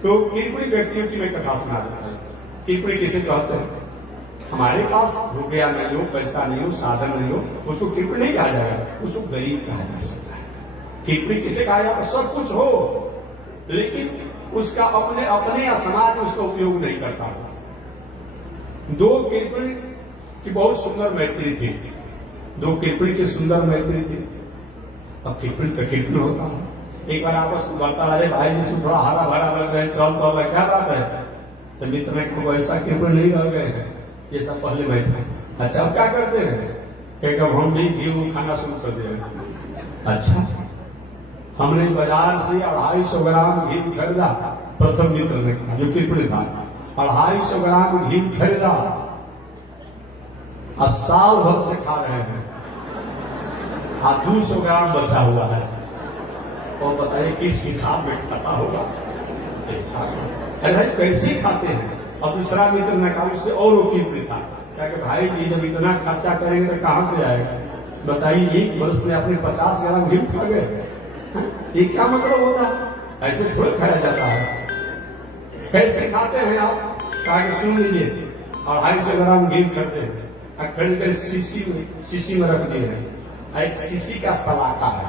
तो किरपुरी व्यक्तियों की मैं कथा सुना देता हूं। किरपुरी किसे कहते हैं? हमारे पास रुपया नहीं हो, पैसा नहीं हो, साधन नहीं हो, उसको किरपुरी नहीं कहा जाएगा, उसको गरीब कहा जा सकता है। किरपुरी किसे कहा जाएगा? सब कुछ हो लेकिन उसका अपने अपने या समाज में उसका उपयोग नहीं करता हो। दो किरपुरी की बहुत सुंदर मैत्री थी, दो किरपुरी की सुंदर मैत्री थी। अब किरपुरी तो किरपुरी होता है, एक बार आपस में बोलता रहे, भाई जिसमें थोड़ा हरा भरा लग रहा है, चल तो लग, क्या बात है? तो मित्र में को ऐसा किरपुरी नहीं रह गए हैं, ये सब पहले मैं था। अच्छा अब क्या करते हैं? एक हम भी घी खाना शुरू कर दिया। अच्छा, हमने बाजार से 250 ग्राम घी खरीदा। प्रथम मित्र ने कहा, जो किरपुरी था, 250 ग्राम घी खरीदा और साल भर से खा रहे हैं, 200 ग्राम बचा हुआ है। और बताइए किस हिसाब में खाता होगा? अरे कैसे खाते हैं? और दूसरा मित्र ने कहा, उससे और वो किरपुरी था, क्या कि भाई जी जब इतना खर्चा करेंगे तो कहां से आएगा? बताइए, एक वर्ष में अपने 50 ग्राम घी खा गए, ये क्या मतलब होता है? ऐसे थोड़ा खाया जाता है। कैसे खाते हैं आप? कहा कि सुन लीजिए, 250 ग्राम घी करते हैं, खरीद कर शीशी में रख दिए हैं। एक शीशी का सलाका है,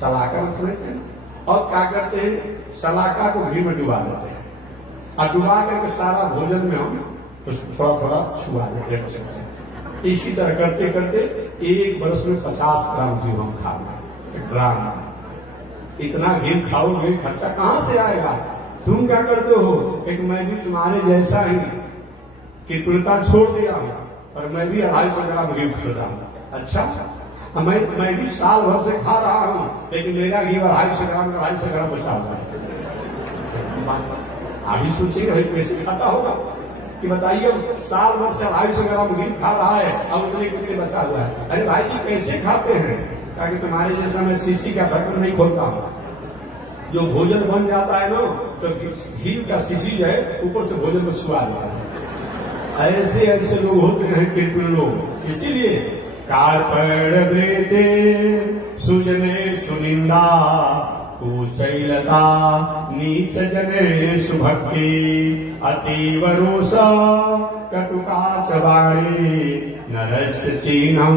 सलाका में समझते हैं, और क्या करते हैं? सलाका को घी में डुबा देते हैं और डुबा करके सारा भोजन में हम उसको थोड़ा थोड़ा छुआ देते हैं। इसी तरह करते करते एक वर्ष में 50 ग्राम घी हम खा लें। ग्राम इतना घी खाओगे, खर्चा कहां से आएगा? तुम क्या करते हो? एक मैं भी तुम्हारे जैसा ही किरपुरता छोड़ दिया और मैं भी 250 ग्राम घी खाता हूं। अच्छा, मैं भी साल भर से खा रहा हूं, लेकिन मेरा घी 250 ग्राम का 250 ग्राम बचा हुआ है। अभी सोचिए भाई कैसे खाता होगा कि बताइए, साल भर से 250 ग्राम घी खा रहा है, अब उतने कितने बचा हुआ है। अरे भाई जी कैसे खाते हैं? ताकि तुम्हारे जैसा मैं शीशी का ढक्कन नहीं खोलता हूं। जो भोजन बन जाता है ना, तो घी का शीशी है ऊपर से भोजन को छुआ देता है। ऐसे ऐसे लोग होते हैं किरपुरी लोग। इसीलिए कार्पण वृते सुजने सुनिंदा कुचैलता नीच जने सुभक्ति अतीव रोष कटुका च वाणी नरस्य चिन्हं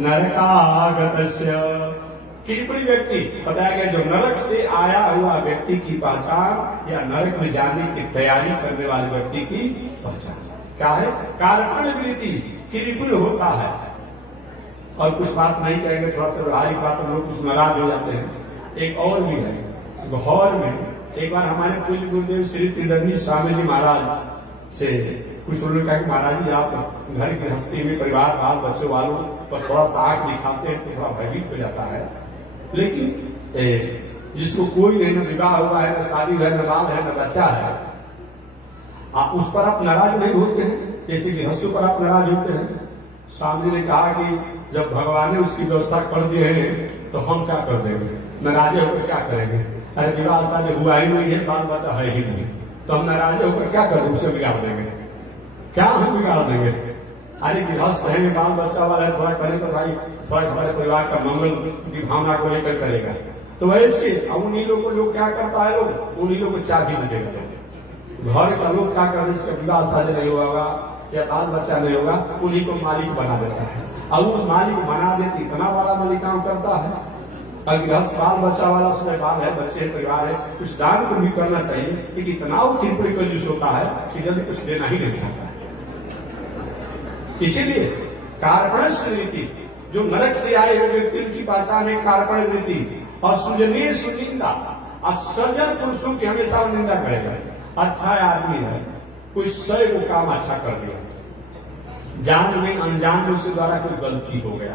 नरकागतस्य। किरपुरी व्यक्ति बताया गया जो नरक से आया हुआ व्यक्ति की पहचान या नरक में जाने की तैयारी करने वाले व्यक्ति की पहचान क्या है? कार्पण वृत्ति किरपुरी होता है। और कुछ बात नहीं कहेंगे, थोड़ा सा व्यवहारिक बात, हम लोग कुछ नाराज हो जाते हैं। एक और भी है, गौर में एक बार हमारे पूज्य गुरुदेव श्री त्रिदंडी स्वामी जी महाराज से कुछ लोगों ने कहा कि महाराज जी आप घर गृहस्थी में परिवार बाल बच्चों वालों पर थोड़ा सा आंख दिखाते हैं तो थोड़ा भयभीत हो जाता है, लेकिन जिसको कोई नहीं, न विवाह हुआ है, न शादी है, न बाल है, न बच्चा है, आप उस पर आप नाराज नहीं होते हैं जैसे गृहस्थों पर आप नाराज होते हैं। स्वामी जी ने कहा कि जब भगवान ने उसकी व्यवस्था कर दी है तो हम क्या कर देंगे? नाराज होकर क्या करेंगे? अरे विवाह शादी हुआ ही नहीं है, बाल बच्चा है ही नहीं, तो हम नाराज होकर क्या करेंगे? उसे बिगाड़ देंगे? क्या हम बिगाड़ देंगे? अरे गृहस्थ है, बाल बच्चा वाला है, थोड़ा करे तो भाई थोड़ा हमारे परिवार का मंगल की भावना को लेकर करेगा। तो वैसे अब उन्हीं लोग को लोग क्या करता है, लोग उन्हीं लोग को चाबी में देते हैं। घर का लोग क्या कर रहे, विवाह शादी नहीं होगा या बाल बच्चा नहीं होगा, उन्हीं को मालिक बना देता है। अब वो मालिक बना देते इतना बड़ा मालिक काम करता है। अगर गृहस्थ बाल बच्चा वाला उसमें बाल है, बच्चे परिवार है, कुछ दान को भी करना चाहिए, लेकिन इतना वो किरपुरी कंजूस होता है कि जल्दी कुछ देना ही नहीं चाहता है। इसीलिए कार्पण वृत्ति, जो नरक से आए हुए व्यक्ति की पहचान है कार्पण वृत्ति। और सुजने सुनिंदा, और सज्जन पुरुषों की हमेशा निंदा करेगा। अच्छा आदमी है, कोई 100 को काम अच्छा कर दिया, जान में अनजान में उसके द्वारा कोई गलती हो गया,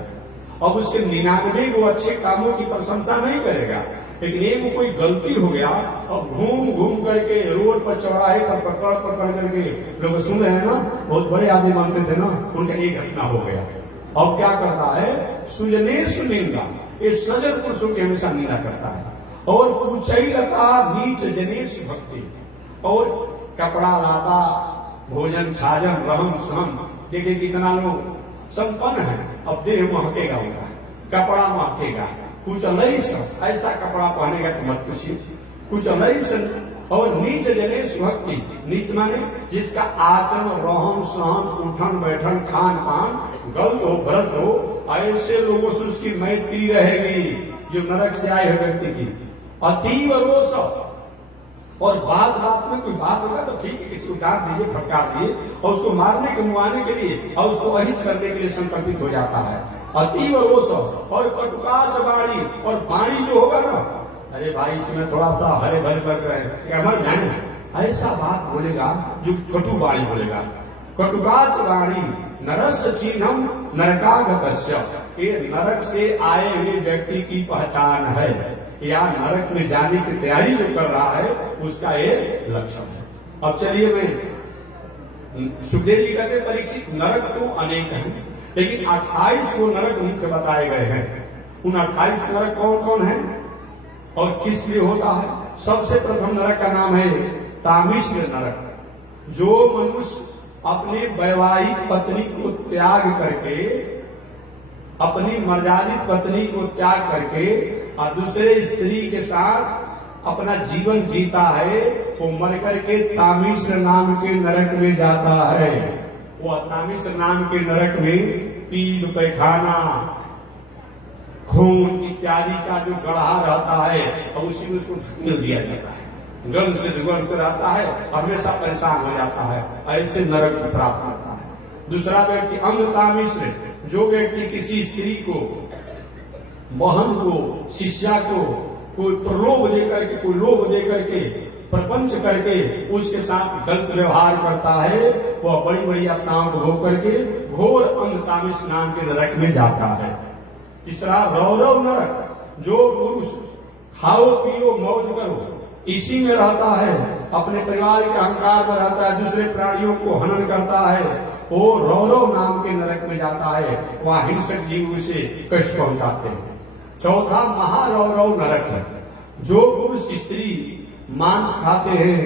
अब उसके 99 वो अच्छे कामों की प्रशंसा नहीं करेगा, लेकिन एक कोई गलती हो गया और घूम घूम करके रोड पर चौराहे पर पकड़ पकड़ करके लोग सुन रहे हैं ना, बहुत बड़े आदमी मानते थे ना, उनका एक घटना हो गया। और क्या करता है? सुजने सुनिंदा, ये सजन पुरुषों की हमेशा निंदा करता है। और कुचैलता नीच जनेश भक्ति, और कपड़ा लाता भोजन छाजन रहन सहन, देखिए कितना लोग संपन्न है, अब देह महकेगा उनका, कपड़ा महकेगा, कुछ नहीं सब ऐसा कपड़ा पहनेगा कि मत पूछिए, कुछ नहीं और नीच जनेश भक्ति, नीच माने जिसका आचरण, रहन सहन, उठन बैठन, खान पान गलत हो, भ्रष्ट हो, ऐसे लोगों से उसकी मैत्री रहेगी जो नरक से आए हुए व्यक्ति की। अतीव रोष, और बात बात में कोई बात होगा तो ठीक है, किसी को डांट दीजिए, फटकार दिए, और उसको मारने के मुआने के लिए और उसको अहित करने के लिए संकल्पित हो जाता है। अतीव रोष और कटुकाच वाणी, और वाणी जो होगा ना, अरे भाई इसमें थोड़ा सा हरे भरे कर रहे हैं, क्या मर जाए, ऐसा बात बोलेगा जो कटु वाणी बोलेगा। कटुकाच वाणी नरस्य चिन्हम नरकागतस्य, ये नरक से आए हुए व्यक्ति की पहचान है, या नरक में जाने की तैयारी जो कर रहा है उसका ये लक्षण है। अब चलिए, मैं सुखदेव जी कहते परीक्षित, नरक तो अनेक हैं, लेकिन 28 को नरक मुख्य बताए गए हैं। उन 28 नरक कौन कौन है और किस लिए होता है? सबसे प्रथम नरक का नाम है तामिश्र नरक। जो मनुष्य अपने वैवाहिक पत्नी को त्याग करके, अपनी मर्यादित पत्नी को त्याग करके और दूसरे स्त्री के साथ अपना जीवन जीता है, वो मर करके तामिश्र नाम के नरक में जाता है। वो तामिश्र नाम के नरक में पील, पैखाना, खून इत्यादि का जो गढ़ा रहता है और उसी में उसको ढकेल दिया जाता है, गंध से दुर्गंध से रहता है, हमेशा परेशान हो जाता है, ऐसे नरक को प्राप्त करता है। दूसरा व्यक्ति अंगतामिश्र, जो व्यक्ति किसी स्त्री को, बहन को, शिष्या को कोई प्रलोभ देकर के, कोई लोभ देकर के, प्रपंच करके उसके साथ गलत व्यवहार करता है, वह बड़ी बड़ी यातनाओं को भोग करके घोर अंगतामिश्र नाम के नरक में जाता है। तीसरा रौरव नरक, जो पुरुष खाओ पियो मौज करो इसी में रहता है, अपने परिवार के अहंकार में रहता है, दूसरे प्राणियों को हनन करता है, वो रौरव नाम के नरक में जाता है, वहां हिंसक जीव उसे कष्ट पहुंचाते हैं। चौथा महारौरव नरक है, जो पुरुष स्त्री मांस खाते हैं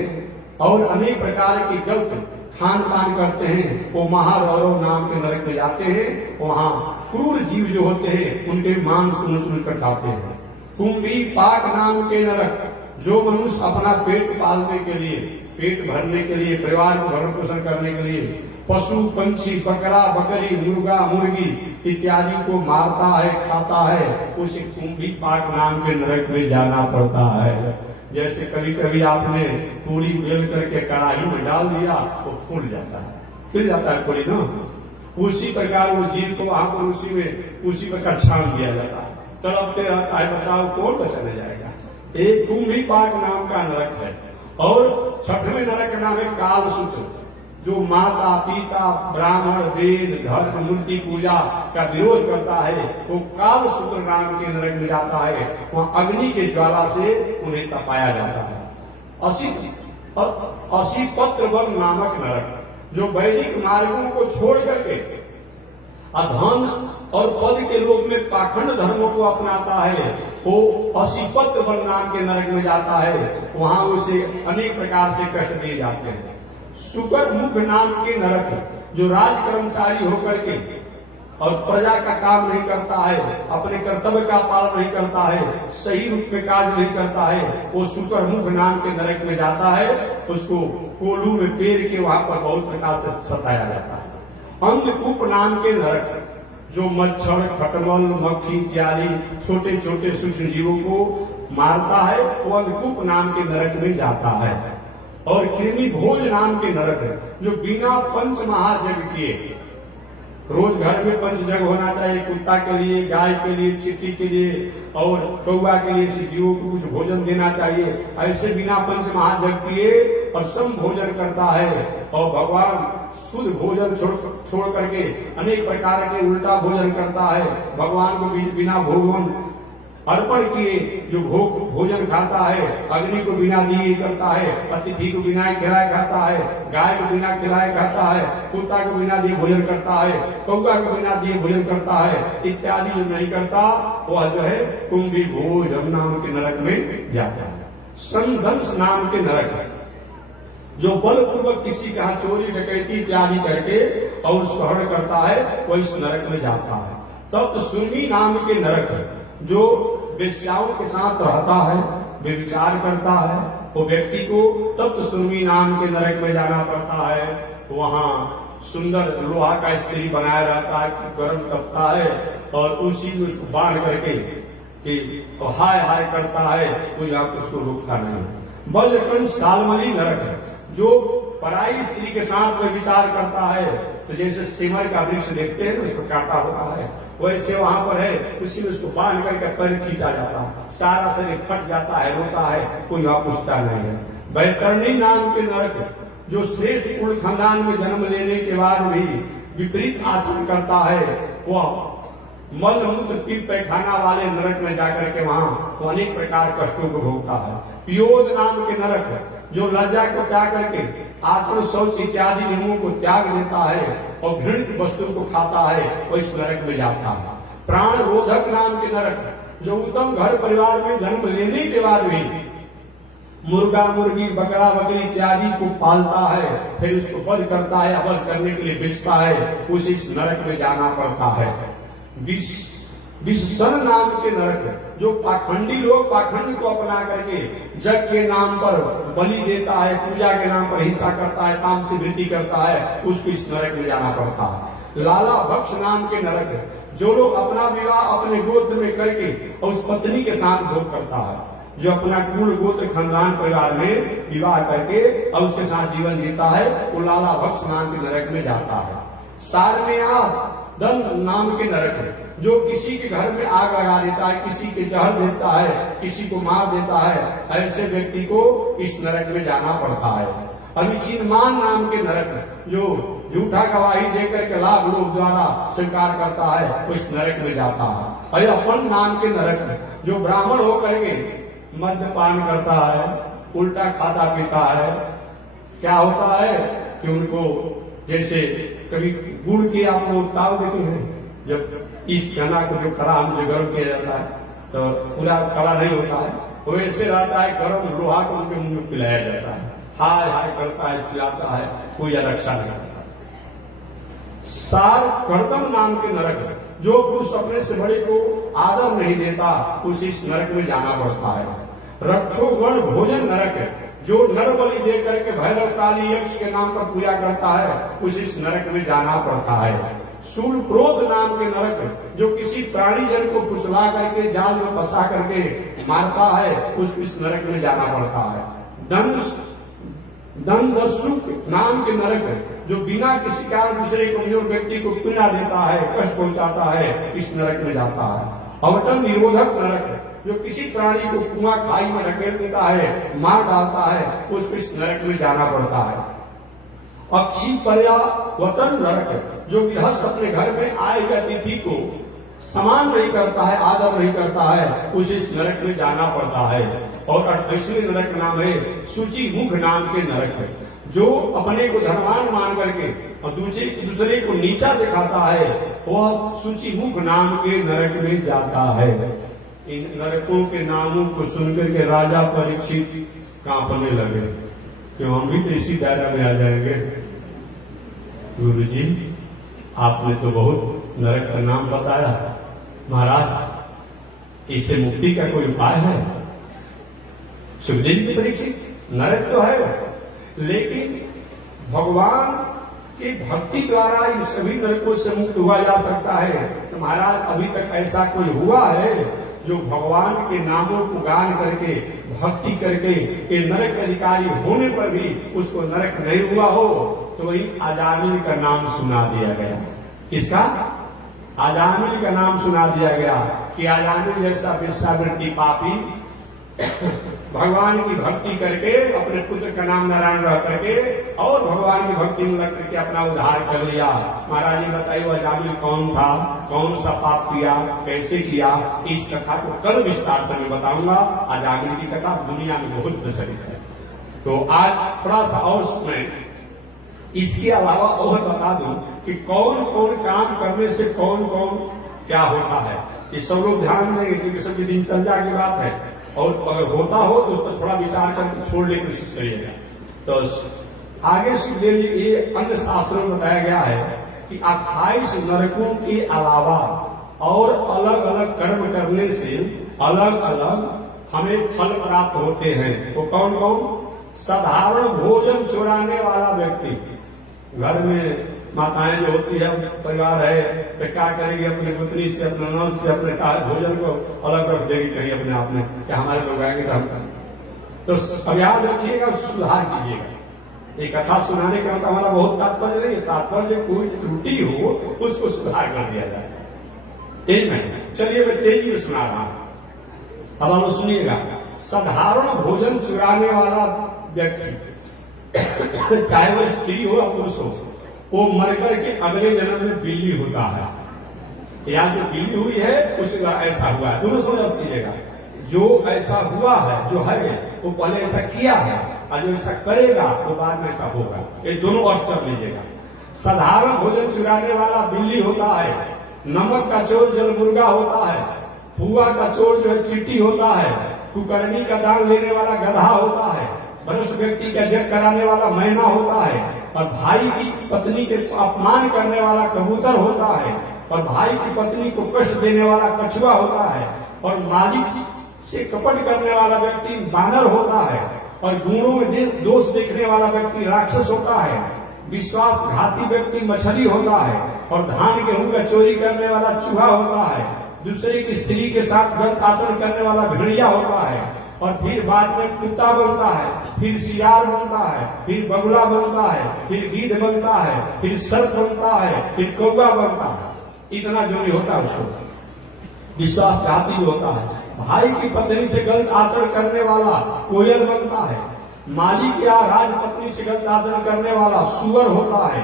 और अनेक प्रकार के गलत खान पान करते हैं, वो महारौरव नाम के नरक में जाते हैं। वहां क्रूर जीव जो होते हैं उनके मांस को नोच कर खाते हैं। कुंभी पाक नाम के नरक, जो मनुष्य अपना पेट पालने के लिए, पेट भरने के लिए, परिवार को भरण पोषण करने के लिए पशु पंछी, बकरा बकरी, मुर्गा मुर्गी इत्यादि को मारता है, खाता है, उसे कुंभी पाक नाम के नरक में जाना पड़ता है। जैसे कभी कभी आपने पूरी बेल करके कढ़ाई में डाल दिया तो फूल जाता है, फिर जाता है पूरी ना, उसी प्रकार वो जीव को वहां पर उसी प्रकार छान दिया जाता है, तड़पते रहता है, बचाओ कौन बचाने जाएगा। एक कुंभी पाक नाम का नरक है। और छठवें नरक का नाम है कालसूत्र, जो माता पिता ब्राह्मण वेद धर्म मूर्ति पूजा का विरोध करता है, वो कालसूत्र नाम के नरक में जाता है, वहां अग्नि के ज्वाला से उन्हें तपाया जाता है। असी पत्र वन नामक नरक, जो वैदिक मार्गों को छोड़ करके अधन और पद के लोग में पाखंड धर्मों को अपनाता है, वो असीपत्र वन नाम के नरक में जाता है, वहां उसे अनेक प्रकार से कष्ट दिए जाते हैं। सुकर मुख नाम के नरक, जो राज कर्मचारी होकर के और प्रजा का काम नहीं करता है, अपने कर्तव्य का पालन नहीं करता है, सही रूप में कार्य नहीं करता है, वो सुकर मुख नाम के नरक में जाता है। उसको कोलू में पेड़ के वहां पर बहुत प्रकार से सताया जाता है। अंधकूप नाम के नरक, जो मच्छर खटमल मक्खी इत्यादि छोटे छोटे सूक्ष्म जीवों को मारता है, वो अंधकूप नाम के नरक में जाता है। और कृमि भोज नाम के नरक है, जो बिना पंच महायज्ञ किए, रोज घर में पंच यज्ञ होना चाहिए, कुत्ता के लिए, गाय के लिए, चिट्ठी के लिए और कौआ के लिए, जीवों को कुछ भोजन देना चाहिए, ऐसे बिना पंच महायज्ञ किए और सम भोजन करता है, और भगवान शुद्ध भोजन छोड़ करके अनेक प्रकार के उल्टा भोजन करता है, भगवान को बिना भोजन अर्पण किए जो भोजन खाता है, अग्नि को बिना दिए करता है, अतिथि को बिना खिलाए खाता है, गाय को बिना खिलाए खाता है, कुत्ता को बिना दिए भोजन करता है, कौआ को बिना दिए भोजन करता है, इत्यादि जो नहीं करता वह जो है कुंभी भोज नाम के नरक में जाता है। संदंश नाम के नरक, जो बलपूर्वक किसी का चोरी डकैती इत्यादि करके और उसको हरण करता है, वह इस नरक में जाता है। तब सुरमी नाम के नरक, जो वेश्याओं के साथ रहता है, व्यभिचार करता है, वो व्यक्ति को तप्त सुरवी नाम के नरक में जाना पड़ता है। वहां सुंदर लोहा का स्त्री बनाया रहता है, गर्म तपता है और उसी में उसको बांध करके कि हाय हाय करता है, कोई आप उसको रोकता नहीं। बजकंड सालमली नरक है, जो पराई स्त्री के साथ में विचार करता है, तो जैसे सिमर का वृक्ष देखते हैं उसको काटा होता है, वैसे वहां पर है, उसी में उसको बांध करके पैर खींचा जाता है, सारा शरीर फट जाता है, रोता है, कोई वहां पूछता नहीं है। बैतरणी नाम के नरक, जो श्रेष्ठ कुल खानदान में जन्म लेने के बाद भी विपरीत आचरण करता है, वह मल मूत्र पीप पैखाना वाले नरक में जाकर के वहां अनेक प्रकार कष्टों को भोगता है। पियोद नाम के नरक, जो लज्जा को त्याग करके आचरण शौच इत्यादि नियमों को त्याग देता है और घृणित वस्तु को खाता है, वो इस नरक में जाता है। प्राण रोधक नाम के नरक, जो उत्तम घर परिवार में जन्म लेने के बाद भी मुर्गा मुर्गी बकरा बकरी इत्यादि को पालता है, फिर उसको वध करता है, अवध करने के लिए बेचता है, उसे इस नरक में जाना पड़ता है। विषसन नाम के नरक, जो पाखंडी लोग पाखंड को अपना करके जग के नाम पर बलि देता है, पूजा के नाम पर हिंसा करता है, तामसी वृत्ति करता है, उसको इस नरक में जाना पड़ता है। लाला भक्ष नाम के नरक, जो लोग अपना विवाह अपने गोत्र में करके और उस पत्नी के साथ भोग करता है, जो अपना कुल गोत्र खानदान परिवार में विवाह करके और उसके साथ जीवन जीता है, वो लाला भक्ष नाम के नरक में जाता है। सारमेया दंड नाम के नरक, जो किसी के घर में आग लगा देता है, किसी के जहर देता है, किसी को मार देता है, ऐसे व्यक्ति को इस नरक में जाना पड़ता है। अविचिन्मान नाम के नरक, जो झूठा गवाही देकर के लाभ लोग द्वारा स्वीकार करता है, उस नरक में जाता है। अयपन नाम के नरक, जो ब्राह्मण होकर के मद्यपान करता है, उल्टा खाता पीता है, क्या होता है कि उनको जैसे कभी गुड़ के आप लोग ताव देखे हैं, जब इस गन्ना को जो कड़ा हमसे गर्म किया जाता है तो पूरा कड़ा नहीं होता है, वैसे रहता है, गर्म लोहा को उनके मुंह में पिलाया जाता है, हाय हाय करता है, चिल्लाता है, कोई रक्षा नहीं करता। सार कर्दम नाम के नरक, जो पुरुष अपने से बड़े को आदर नहीं देता, उसे इस नरक में जाना पड़ता है। रक्षोगण भोजन नरक, जो नर बलि दे करके भैरव काली यक्ष के नाम पर पूजा करता है, उसे इस नरक में जाना पड़ता है। सूर्यप्रोत नाम के नरक, जो किसी प्राणी जन को फुसला करके जाल में फंसा करके मारता है, उसको इस नरक में जाना पड़ता है। दंडसुक नाम के नरक, जो बिना किसी कारण दूसरे कमजोर व्यक्ति को पीड़ा देता है, कष्ट पहुंचाता है, इस नरक में जाता है। अवटन निरोधक नरक, जो किसी प्राणी को कुआं खाई में ढकेल देता है, मार डालता है, उसको इस नरक में जाना पड़ता है। अक्षी पर्यावतन नरक, जो गृहस्थ अपने घर में आए हुए अतिथि को सम्मान नहीं करता है, आदर नहीं करता है, उसे इस नरक में जाना पड़ता है। और 28वें नरक नाम है सूची मुख नाम के नरक, जो अपने को धनवान मान करके और दूसरे को नीचा दिखाता है, वह सूची मुख नाम के नरक में जाता है। इन नरकों के नामों को सुनकर के राजा परीक्षित कांपने लगे कि हम भी तो इसी दायरा में आ जाएंगे। गुरु जी, आपने तो बहुत नरक का नाम बताया, महाराज इससे मुक्ति का कोई उपाय है? सुखदेव परीक्षित, नरक तो है, लेकिन भगवान की भक्ति द्वारा इन सभी नरकों से मुक्त हुआ जा सकता है। तो महाराज अभी तक ऐसा कोई हुआ है जो भगवान के नामों को गान करके भक्ति करके ये नरक अधिकारी होने पर भी उसको नरक नहीं हुआ हो? तो वही अजामिल का नाम सुना दिया गया। किसका? अजामिल का नाम सुना दिया गया कि अजामिल जैसा वेश्यावृत्ति पापी भगवान की भक्ति करके अपने पुत्र का नाम नारायण रह करके और भगवान की भक्ति में लग करके अपना उद्धार कर लिया। महाराज जी बताइए वो अजामिल कौन था, कौन सा पाप किया, कैसे किया? इस कथा को कल विस्तार से मैं बताऊंगा। अजामिल की कथा दुनिया में बहुत प्रचलित है। तो आज थोड़ा सा और मैं इसके अलावा और बता दूं कि कौन कौन काम करने से कौन कौन क्या होता है। ये सब लोग ध्यान देंगे क्योंकि सबकी दिनचर्या की बात है, और अगर होता हो तो उस पर थोड़ा विचार करके छोड़ने की कोशिश करिएगा। तो आगे सुखदेव जी ये अन्य शास्त्रों में बताया गया है कि 28 नरकों के अलावा और अलग अलग कर्म करने से अलग अलग हमें फल प्राप्त होते हैं। वो कौन कौन? साधारण भोजन चुराने वाला व्यक्ति। घर में माताएं जो होती है, परिवार है, तो क्या करेगी? अपने पुत्री से, अपने नंद से, अपने भोजन को अलग रख देगी कहीं अपने आप में, कि हमारे लोग आएंगे तो हम। तो याद रखिएगा, सुधार कीजिएगा। ये कथा सुनाने का मतलब हमारा बहुत तात्पर्य नहीं है। तात्पर्य कोई त्रुटि हो उसको सुधार कर दिया जाए। एक मिनट, चलिए मैं तेजी में सुना रहा हूं, अब हम सुनिएगा। साधारण भोजन चुराने वाला व्यक्ति, चाहे वो स्त्री हो या पुरुष हो, वो मरकर के अगले जन्म में बिल्ली होता है। या जो बिल्ली हुई है उसके बाद ऐसा हुआ है। दोनों समझ कीजिएगा। जो ऐसा हुआ है, जो है वो पहले ऐसा किया है, और जो ऐसा करेगा वो बाद में ऐसा होगा। ये दोनों अर्थ कर लीजिएगा। साधारण भोजन चुराने वाला बिल्ली होता है, नमक का चोर जलमुर्गा होता है, फुआ का चोर जो है चींटी होता है, कुकर्णी का दान लेने वाला गधा होता है, भ्रष्ट व्यक्ति का जग कराने वाला मैना होता है, और भाई की पत्नी के अपमान करने वाला कबूतर होता है, और भाई की पत्नी को कष्ट देने वाला कछुआ होता है, और मालिक से कपट करने वाला व्यक्ति बानर होता है, और गुणों में दोष देखने वाला व्यक्ति राक्षस होता है, विश्वासघाती व्यक्ति मछली होता है, और धान गेहूं का चोरी करने वाला चूहा होता है, दूसरे की स्त्री के साथ गलत आचरण करने वाला भेड़िया होता है, और फिर बाद में कुत्ता बनता है, फिर सियार बनता है, फिर बगुला बनता है, फिर गिद्ध बनता है, फिर सर्प बनता है, फिर कौवा बनता है। इतना जो नहीं होता उसको विश्वासघाती होता है। भाई की पत्नी से गलत आचरण करने वाला कोयल बनता है, मालिक या राजपत्नी से गलत आचरण करने वाला सुअर होता है,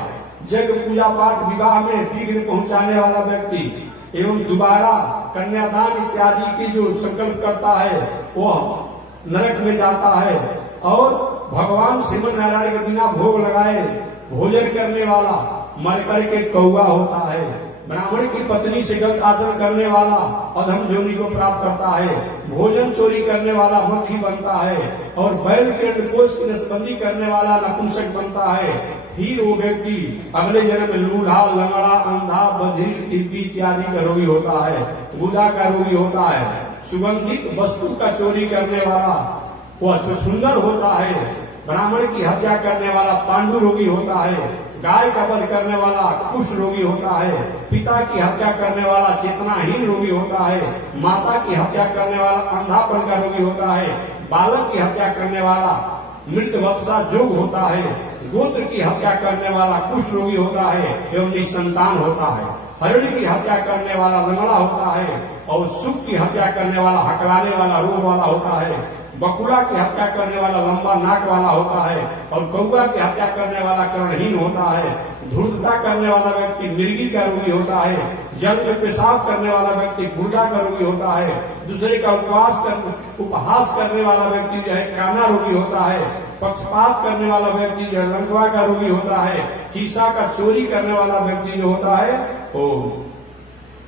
जग पूजा पाठ विवाह में विघ्न पहुंचाने वाला व्यक्ति एवं दोबारा कन्यादान इत्यादि की जो संकल्प करता है वह नरक में जाता है, और भगवान श्रीमन नारायण के बिना भोग लगाए भोजन करने वाला मरकर के कौवा होता है, ब्राह्मण की पत्नी से गलत आचरण करने वाला अधम जोनि को प्राप्त करता है, भोजन चोरी करने वाला मक्खी बनता है, और बैल के अंडकोश की नसबंदी करने वाला नपुंसक बनता है। फिर वो व्यक्ति अगले जन्म में लूढ़ा, लंगड़ा, अंधा, बधिर, टीबी इत्यादि का रोगी होता है, गुदा का रोगी होता है, सुगंधित वस्तु का चोरी करने वाला वो सुंदर होता है, ब्राह्मण की हत्या करने वाला पांडु रोगी होता है, गाय का वध करने वाला कुष्ठ रोगी होता है, पिता की हत्या करने वाला चेतनाहीन रोगी होता है, माता की हत्या करने वाला अंधापन का रोगी होता है, बालक की हत्या करने वाला मृत वत्सा जोग होता है, गोत्र की हत्या करने वाला कुष्ठ रोगी होता है एवं निसंतान होता है, हरिण की हत्या करने वाला लंगड़ा होता है, और सुख की हत्या करने वाला हकलाने वाला रोग वाला होता है, बकुला की हत्या करने वाला लंबा नाक वाला होता है, और कौआ की हत्या करने वाला कर्णहीन होता है, धूर्तता करने वाला व्यक्ति मिर्गी का रोगी होता है, जल में पेशाब करने वाला व्यक्ति गुर्दा का रोगी होता है, दूसरे का उपहास करने वाला व्यक्ति जो है काना रोगी होता है, पक्षपात करने वाला व्यक्ति जो है लंकवा का रोगी होता है, शीशा का चोरी करने वाला व्यक्ति जो होता है वो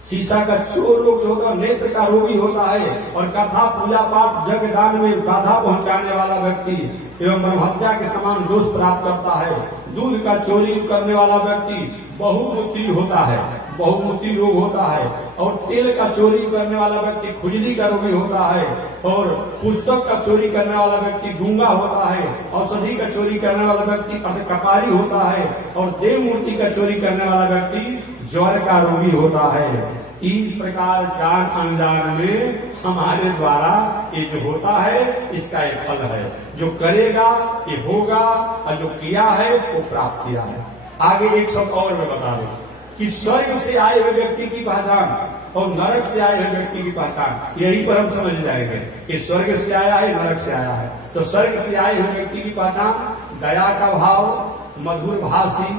शीशा का चोर रोगी होता है, नेत्र का रोगी होता है, और कथा पूजा पाठ जग दान में बाधा पहुंचाने वाला व्यक्ति एवं ब्रह्महत्या के समान दोष प्राप्त करता है, दूध का चोरी करने वाला व्यक्ति बहुमूत्री होता है, बहुमूत्री रोग होता है, और तेल का चोरी करने वाला व्यक्ति खुजली का रोगी होता है, और पुस्तक का चोरी करने वाला व्यक्ति गूंगा होता है, औषधि का चोरी करने वाला व्यक्ति कपारी होता है, और देव मूर्ति का चोरी करने वाला व्यक्ति ज्वर का रोगी होता है। इस प्रकार जान अनजान में हमारे द्वारा ये जो होता है इसका एक फल है, जो करेगा ये होगा, और जो किया है वो प्राप्त किया है। आगे एक शब्द और मैं बता दूं कि स्वर्ग से आए हुए व्यक्ति की पहचान और नरक से आए हुए व्यक्ति की पहचान, यहीं पर हम समझ जाएंगे कि स्वर्ग से आया है, नरक से आया है। तो स्वर्ग से आए हुए व्यक्ति की पहचान दया का भाव, मधुर भाषी,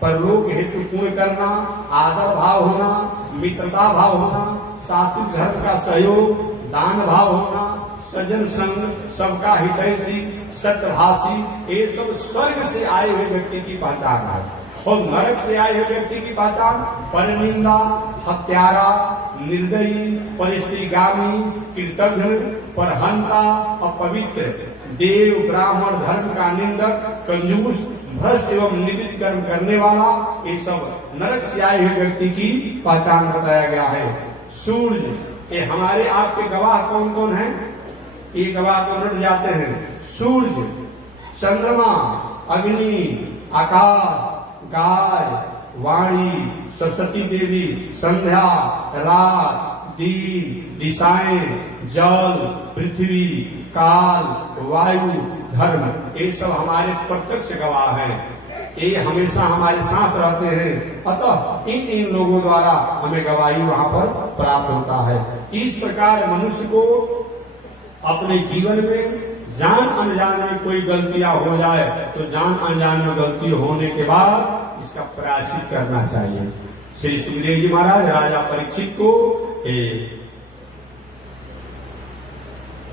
परलोक हेतु पूर्ण करना, आदर भाव होना, मित्रता भाव होना, सात्विक धर्म का सहयोग, दान भाव होना, सज्जन संग, सबका हितैषी, सत्यभाषी, ये सब स्वर्ग से आए हुए व्यक्ति की पहचान है। और नरक से आए हुए व्यक्ति की पहचान परनिंदा, हत्यारा, निर्दयी, परिस्त्रीगामी, कृतघ्न, परहंता, अपवित्र, देव ब्राह्मण धर्म का निंदक, कंजूस, भ्रष्ट एवं निंदित कर्म करने वाला, ये सब नरक से आए हुए व्यक्ति की पहचान बताया गया है। सूर्य, ये हमारे आपके गवाह कौन कौन हैं? ये गवाह तो रट जाते हैं। सूर्य, चंद्रमा, अग्नि, आकाश, गाय, वाणी, सरस्वती देवी, संध्या, रात, दिन, दिशाएं, जल, पृथ्वी, काल, वायु, धर्म, ये सब हमारे प्रत्यक्ष गवाह हैं। ये हमेशा हमारे साथ रहते हैं। अतः इन लोगों द्वारा हमें गवाही वहां पर प्राप्त होता है। इस प्रकार मनुष्य को अपने जीवन में जान अनजान में कोई गलतियां हो जाए तो जान अनजान में गलती होने के बाद इसका प्रायश्चित करना चाहिए। श्री सुखदेव जी महाराज राजा परीक्षित को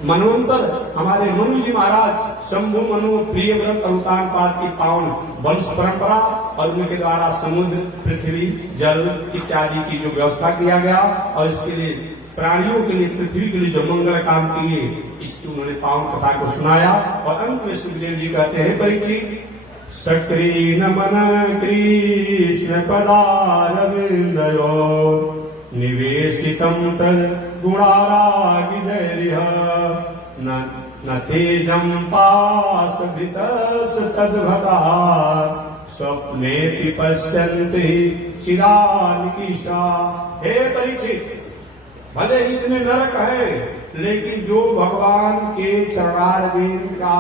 मनवंतर हमारे मनु जी महाराज शंभु मनु प्रिय व्रत अवतार पाद की पावन वंश परंपरा और उनके द्वारा समुद्र, पृथ्वी, जल इत्यादि की जो व्यवस्था किया गया और इसके लिए प्राणियों के लिए, पृथ्वी के लिए जो मंगल काम किए, इसकी उन्होंने पावन कथा को सुनाया। और अंत में सुखदेव जी कहते हैं परीक्षित, सक्री नमन कृष्ण पदारविंदयो निवेशितम तद गुणारागिजरिह न तेजम पास भितस तद्भगा स्वप्ने पश्यन्ति चिरानिकिष्टा। हे परीक्षित, भले ही इतने नरक है, लेकिन जो भगवान के चरणारविंद का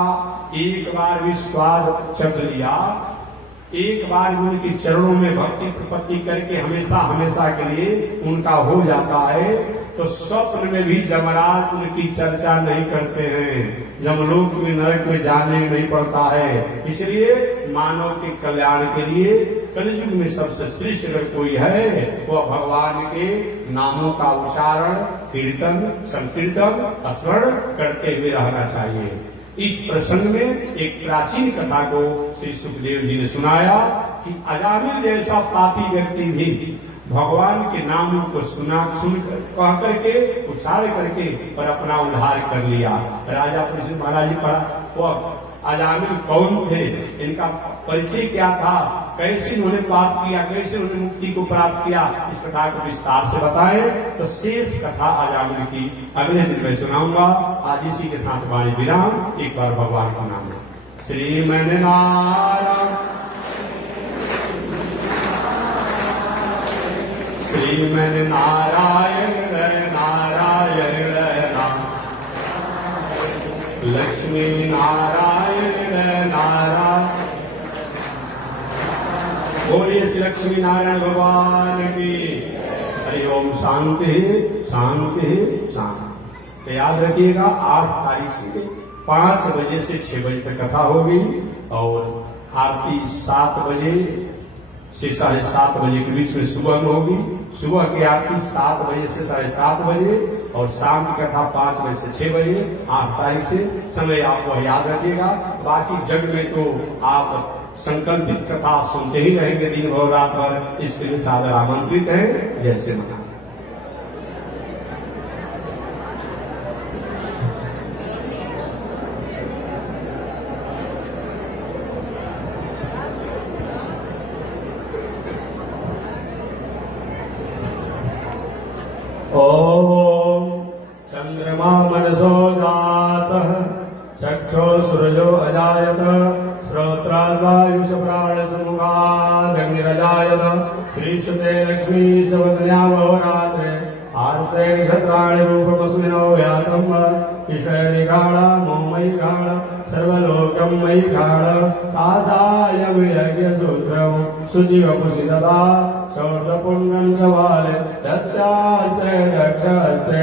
एक बार भी स्वाद चख लिया, एक बार उनके चरणों में भक्ति प्रपत्ति करके हमेशा हमेशा के लिए उनका हो जाता है, तो स्वप्न में भी जमराज उनकी चर्चा नहीं करते हैं, जमलोक में नरक में जाने नहीं पड़ता है। इसलिए मानव के कल्याण के लिए कलियुग में सबसे श्रेष्ठ अगर कोई है वो भगवान के नामों का उच्चारण, कीर्तन, संकीर्तन, स्मरण करते हुए रहना चाहिए। इस प्रसंग में एक प्राचीन कथा को श्री सुखदेव जी ने सुनाया कि अजामिल जैसा पापी व्यक्ति भी भगवान के नामों को सुन कह करके उच्चार करके और अपना उद्धार कर लिया। राजा परीक्षित महाराज जी पढ़ा वो अजामिल कौन थे, इनका परिचय क्या था, कैसे उन्होंने पाप किया, कैसे उन्होंने मुक्ति को प्राप्त किया, इस कथा को विस्तार से बताए। तो शेष कथा अजामिल की अगले दिन मैं सुनाऊंगा। आज इसी के साथ वाणी विराम। एक बार भगवान का नाम श्रीमन नारायण, श्रीमन नारायण नारायण नाम, लक्ष्मी नारायण नारायण। बोलिए श्री लक्ष्मी नारायण भगवान की। हरि ओम। शांति शांति शांति। तो याद रखिएगा 8 तारीख से 5 बजे से 6 बजे तक कथा होगी और आरती 7 बजे से 7:30 बजे के बीच में सुबह में होगी। सुबह की आरती 7 बजे से 7:30 बजे और शाम की कथा 5 बजे से 6 बजे 8 तारीख से। समय आप वह याद रखिएगा। बाकी जग में तो आप संकल्पित कथा सुनते ही रहेंगे दिन भर रात भर। इसके लिए सादर आमंत्रित हैं। जय श्री राम। ओम चंद्रमा मनसो जातः चक्षो सूरजो अजायत श्रोत्राद्वायुष प्राणसमुखादग्निरजायत श्रीशुते लक्ष्मी शवदन्यामहोरात्रे आर्षे नक्षत्राणि रूपमस्मिनो यातं ईश्वरिकाण मोमयिकाण सर्वलोकं मयिकाण कासायं यज्ञसूत्रं शुचिवपुषितदा चौर्धपुण्यं च वाले दस्यास्ते दक्षस्ते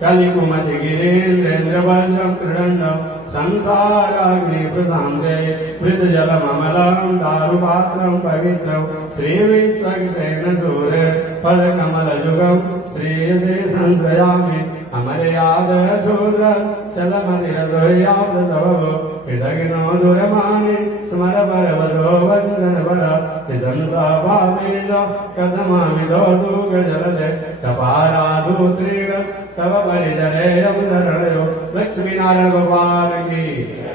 कलिकुमतिगिरीन्द्रेन्द्रवर्षं कृदण्डं संसाराग्निप्रशान्ते मृतजलममलं दारुपात्रं पवित्रं श्रीविश्वक्सेनसूरे फलकमलयुगं श्रेयसे संश्रयामि अमर्यादशूद्रशलमतिरसोयाब्दसवभो कृतघ्नो दुरमाणि स्मरपरवशो वञ्चनपर विशंसाभावेश कथमामिदो दूगजलदे तपाराधूत्रीगस्तव परिजनेयमुदरणयो। लक्ष्मीनारायण भगवान की,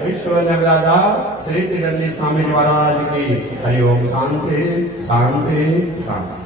विश्व राजा श्री त्रिदंडी स्वामी महाराज की। हरि ओम। शांति शांति शांति।